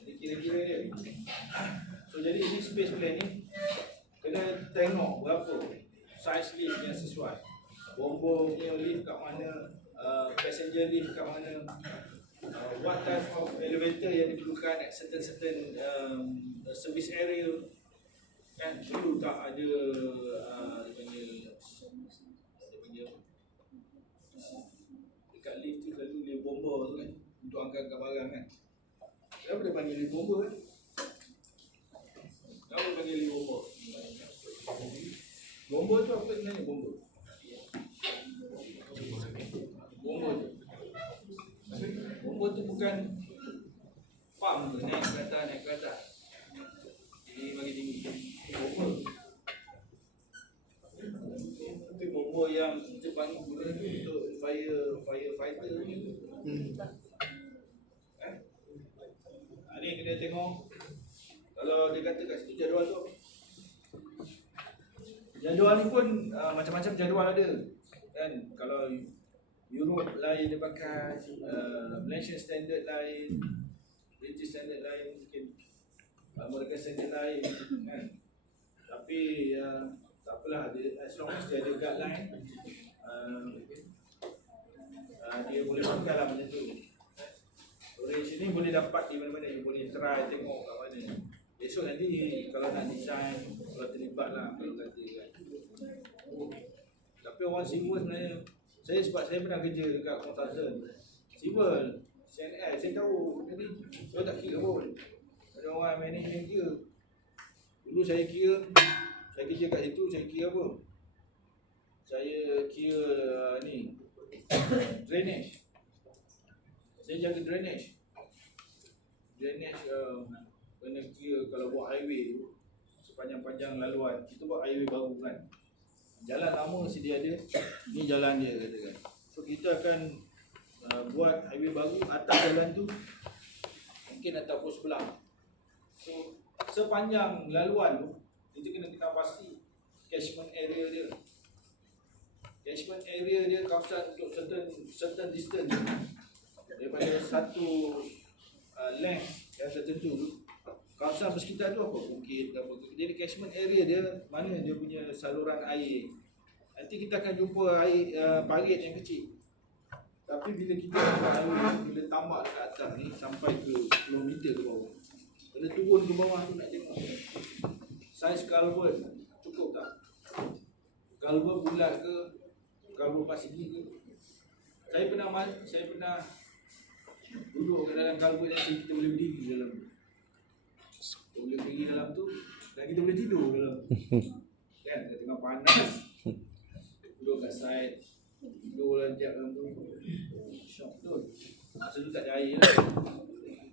Jadi kira-kira dia. So jadi ini space plan ni kena tengok berapa size lift yang sesuai. Bombo punya lift kat mana, passenger lift kat mana, what type of elevator yang diperlukan at certain service area kan. Perlu tak ada dia panggil dekat lift tu selalu lift bomba tu kan, untuk angkat barang kan. Kenapa dia panggil lift bomba kan? Kenapa dia panggil lift bomba? Bomba tu apa sebenarnya bomba? Bomba tu bukan pump tu, naik ke atas. Ini bagi tinggi. Bomba. Tapi bomba yang kita panggil guna tu untuk firefighter ni. Ni kena tengok. Kalau dia kata kat situ jadual tu. Jadual ni pun macam-macam jadual ada. Kan kalau Europe lain dia pakai, Malaysian standard lain, British standard lain, mungkin American standard lain kan. Tapi tak apalah, as long as dia ada guideline, dia boleh pakai lah macam tu. Storage ni boleh dapat di mana-mana, you boleh try tengok kat mana. Esok nanti kalau nak design, kalau terlibat lah kalau kata kan. Tapi orang civil sebenarnya, sebab saya pernah kerja dekat consultant civil, CNL, saya tahu. Jadi saya tak kira pun. Ada orang manage yang kira. Dulu saya kira, saya kerja kat situ, saya kira apa? Saya kira ni drainage. Saya jaga drainage. Kena kira kalau buat highway tu sepanjang-panjang laluan, kita buat highway baru kan. Jalan lama mesti dia ada, ni jalan dia katakan. So kita akan buat highway baru, atas jalan tu mungkin atas pos sebelah. So sepanjang laluan tu kita kena pasti catchment area dia. Catchment area dia kawasan untuk certain distance daripada satu length yang tertentu tu. Kawasan bersekitar tu apa? Bukit apa. Jadi catchment area dia mana dia punya saluran air. Nanti kita akan jumpa air parit yang kecil. Tapi bila kita buat air, bila tambak dekat atas ni sampai ke 10 meter ke bawah. Kena turun ke bawah tu nak tengok saiz culvert cukup tak? Culvert bulat ke? Culvert pasigi ke? Saya pernah duduk ke dalam culvert yang kita boleh berdiri dalam. Kita boleh pergi dalam tu dan kita boleh tidur dalam. Kan? Tengah panas. Duduk kat side. Tidur lanjak dalam tu. Syok betul. Masa tu tak ada air lah.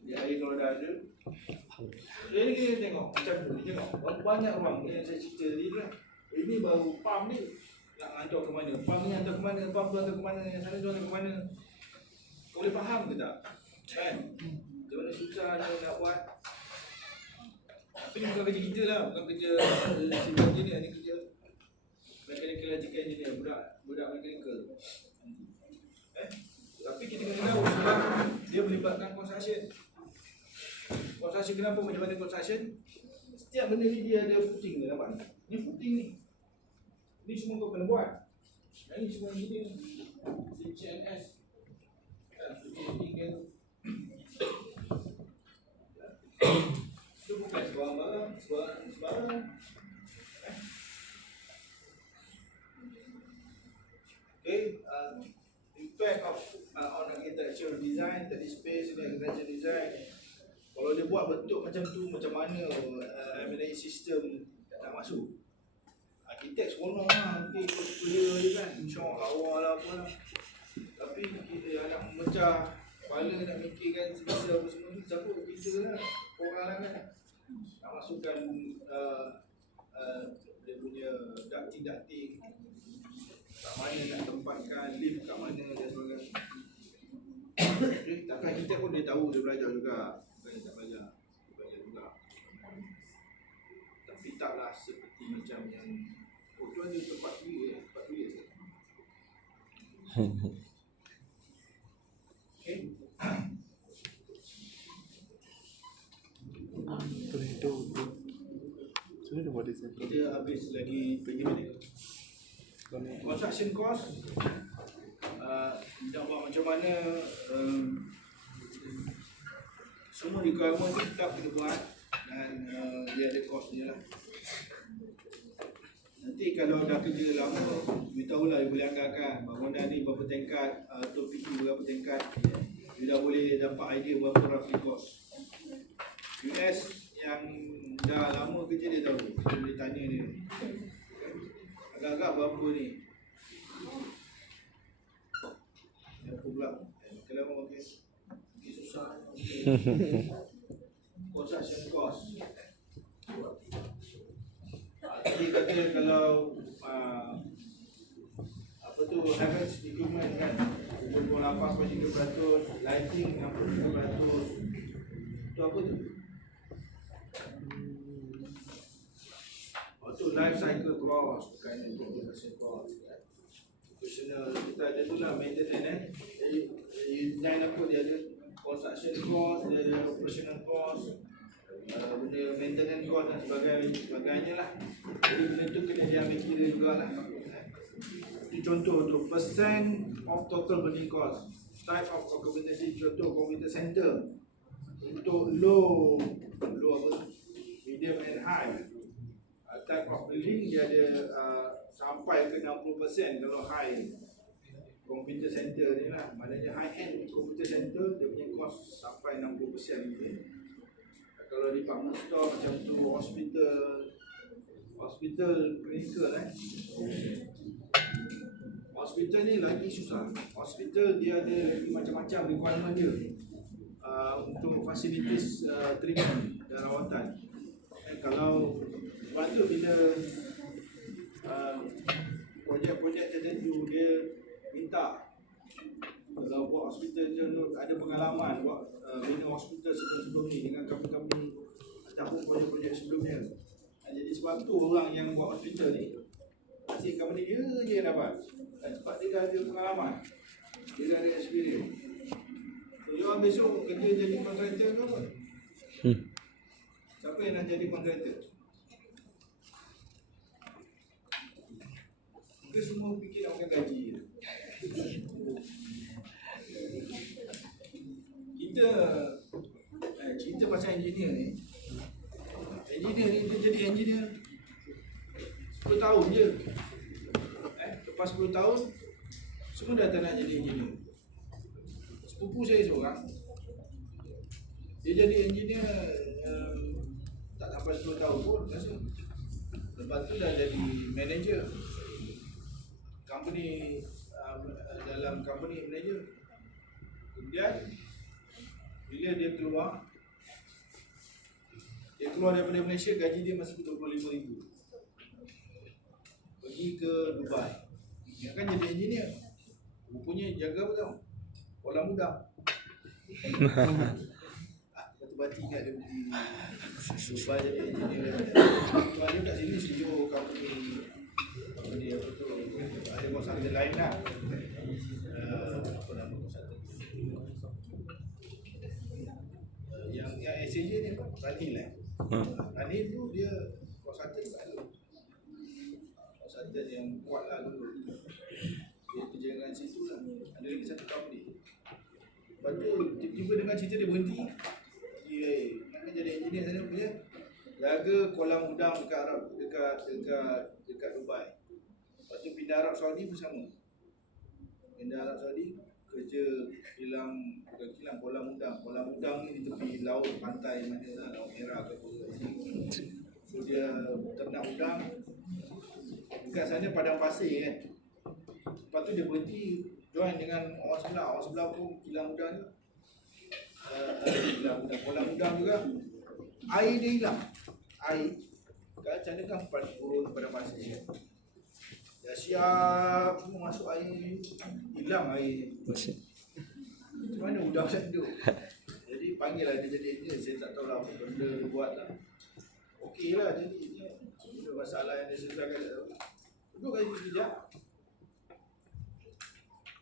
Dia air kalau dah ada. Jadi kita tengok macam tu. Dia tengok berapa banyak ruang yang saya cerita tadi tu lah. Ini baru pump ni nak hantar ke mana. Pump ni hantar ke mana. Pump tu hantar ke mana. Yang sana tu hantar ke mana. Kau boleh faham ke tak? Kan? Macam mana susahnya nak buat. Tapi ni bukan kerja kita lah, bukan kerja civil engineer, ni kerja mechanical electrical engineer, budak mechanical. Tapi kita kena tahu sebab dia melibatkan construction. Construction kenapa? Macam mana construction? Setiap benda ni dia ada footing dia nampak ni. Ni footing ni. Ni semua kau kena buat. Yang ni semua ini CCNS. Footing dia tu. Itu bukan sebarang-barang. Okay, impact of on architectural design, tadi space ni architectural design. Kalau dia buat bentuk macam tu, macam mana M&A system tak masuk? Arkitek seronok lah, nanti ikut kuliah je kan, syok lawa lah apa lah. Tapi kita nak memecah kepala, nak fikirkan sebisa apa semua tu, siapa? Kita lah, orang lah kan. Nak masukkan dia punya ducting, kat mana nak tempatkan, lift kat mana dan sebagainya. Takkan kita pun dia tahu, dia belajar juga. Bukan dia tak belajar, dia belajar juga. Tapi taklah seperti macam yang tu ada tempat tulis okay. Itu sebenarnya dia buat design. Kita habis lagi 20 minit. Construction cost, kita buat macam mana semua requirement tu tetap kita buat dan dia ada cost dia lah. Nanti kalau dah kerja lama, beritahu lah, you boleh anggarkan bangunan ni berapa tingkat, top PQ berapa tingkat, you dah boleh dapat idea berapa roughly cost. US yang dah lama kerja dia tahu, kita boleh tanya dia agak-agak berapa ni. Apa pula? Kalau okay, susah. Construction cost. Tadi kata kalau apa tu average equipment kan 28.3%, lighting 63%. Itu apa tu? Tu life cycle cost, bukan production cost. Operational kita ada tu lah, maintenance design apa dia ada construction cost, dia ada operational cost, benda maintenance cost dan sebagainya lah. Jadi benda tu kena dia ambil kira jugalah. Itu contoh tu, percent of total building cost, type of occupancy, contoh computer center untuk low apa, medium and high. Type of building dia ada sampai ke 60% kalau high computer center ni lah. Maknanya high end computer center dia punya cost sampai 60% mungkin. Kalau department store macam tu, hospital clinical hospital ni lagi susah. Hospital dia ada macam-macam requirement dia untuk facilities treatment dan rawatan. Kalau lepas tu bila projek-projek tertentu dia minta, kalau buat hospital dia ada pengalaman buat bina hospital sebelum ni dengan company ataupun projek-projek sebelumnya. Jadi sebab tu orang yang buat hospital ni asyik company dia je yang dapat. Sebab dia dah ada pengalaman, dia dah ada experience. So you orang besok kerja jadi contractor ke apa? Siapa yang nak jadi contractor? Kita semua fikir nak makan gaji. Kita cerita pasal engineer ni. Engineer ni dia jadi engineer 10 tahun je. Lepas 10 tahun semua dah tak nak jadi engineer. Sepupu saya seorang, dia jadi engineer tak sampai 10 tahun pun rasa. Lepas tu dah jadi manager company, dalam company manager. Kemudian bila dia keluar daripada Malaysia, gaji dia masih RM25,000. Pergi ke Dubai, dia kan jadi engineer. Rupanya jaga apa tau? kolam udang. Batu-batu ingat dia pergi lupa jadi engineer. Tuan dia kat sini CEO company apa tu, ada konsultan lain lah. Apa nama konsultan? Yang SAJ ni apa? Ranil lah. Ranil tu dia konsultan kat lu. Konsultan yang kuat lah dulu. Dia kerja dengan situ lah. Ada lagi satu company. Lepas tu tiba-tiba dengan cerita dia berhenti. Dia nak jadi engineer sana punya. Jaga kolam udang dekat Arab, dekat Dubai. Lepas tu pindah Arab Saudi pun sama. Pindah Arab Saudi kerja bukan kilang kolam udang. Kolam udang ni di tepi laut pantai mana lah, Laut Merah ke apa. So dia ternak udang. Dekat sana padang pasir kan. Lepas tu dia berhenti join dengan orang sebelah pun kilang udang juga. Kolam udang juga. Air dia hilang. Air kat sana kan turun pada pasir. Dah siap semua masuk air, hilang air. Macam mana udang saya duduk? Jadi panggil lah dia jadi engineer. Saya tak tahu lah apa benda dia buat lah. Okey lah jadi benda masalah yang dia selesaikan. Duduk kali sekejap.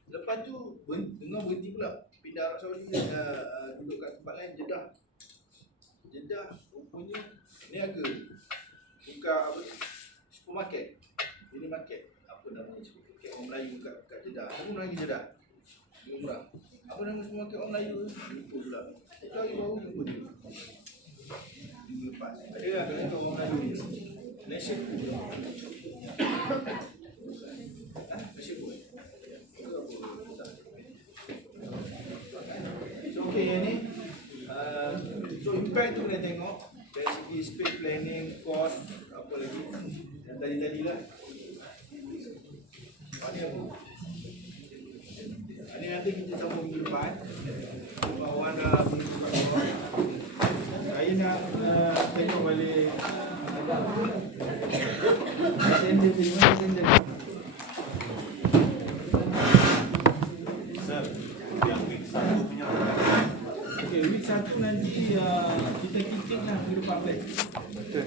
Lepas tu dengar berhenti pula. Pindah Arab Saudi duduk kat tempat lain, Jeddah rupanya niaga buka apa supermarket, minimarket, apa nama supermarket orang Melayu kat Jeddah. Aku lagi Jeddah murah. Apa nama supermarket orang Melayu lupa pula. Itu hari baru jumpa dia minggu lepas. Ada lah kat orang Melayu ni Nation Food. Nation Food. So okay yang ni so impact tu kena tengok dari segi space planning, cost, apa lagi yang tadi lah. Ini apa? Ini nanti kita sambung minggu depan. Bahawa nak saya nak tengok balik sender tengok sender. Okay, week 1 nanti kita kick lah minggu depan plan. Betul.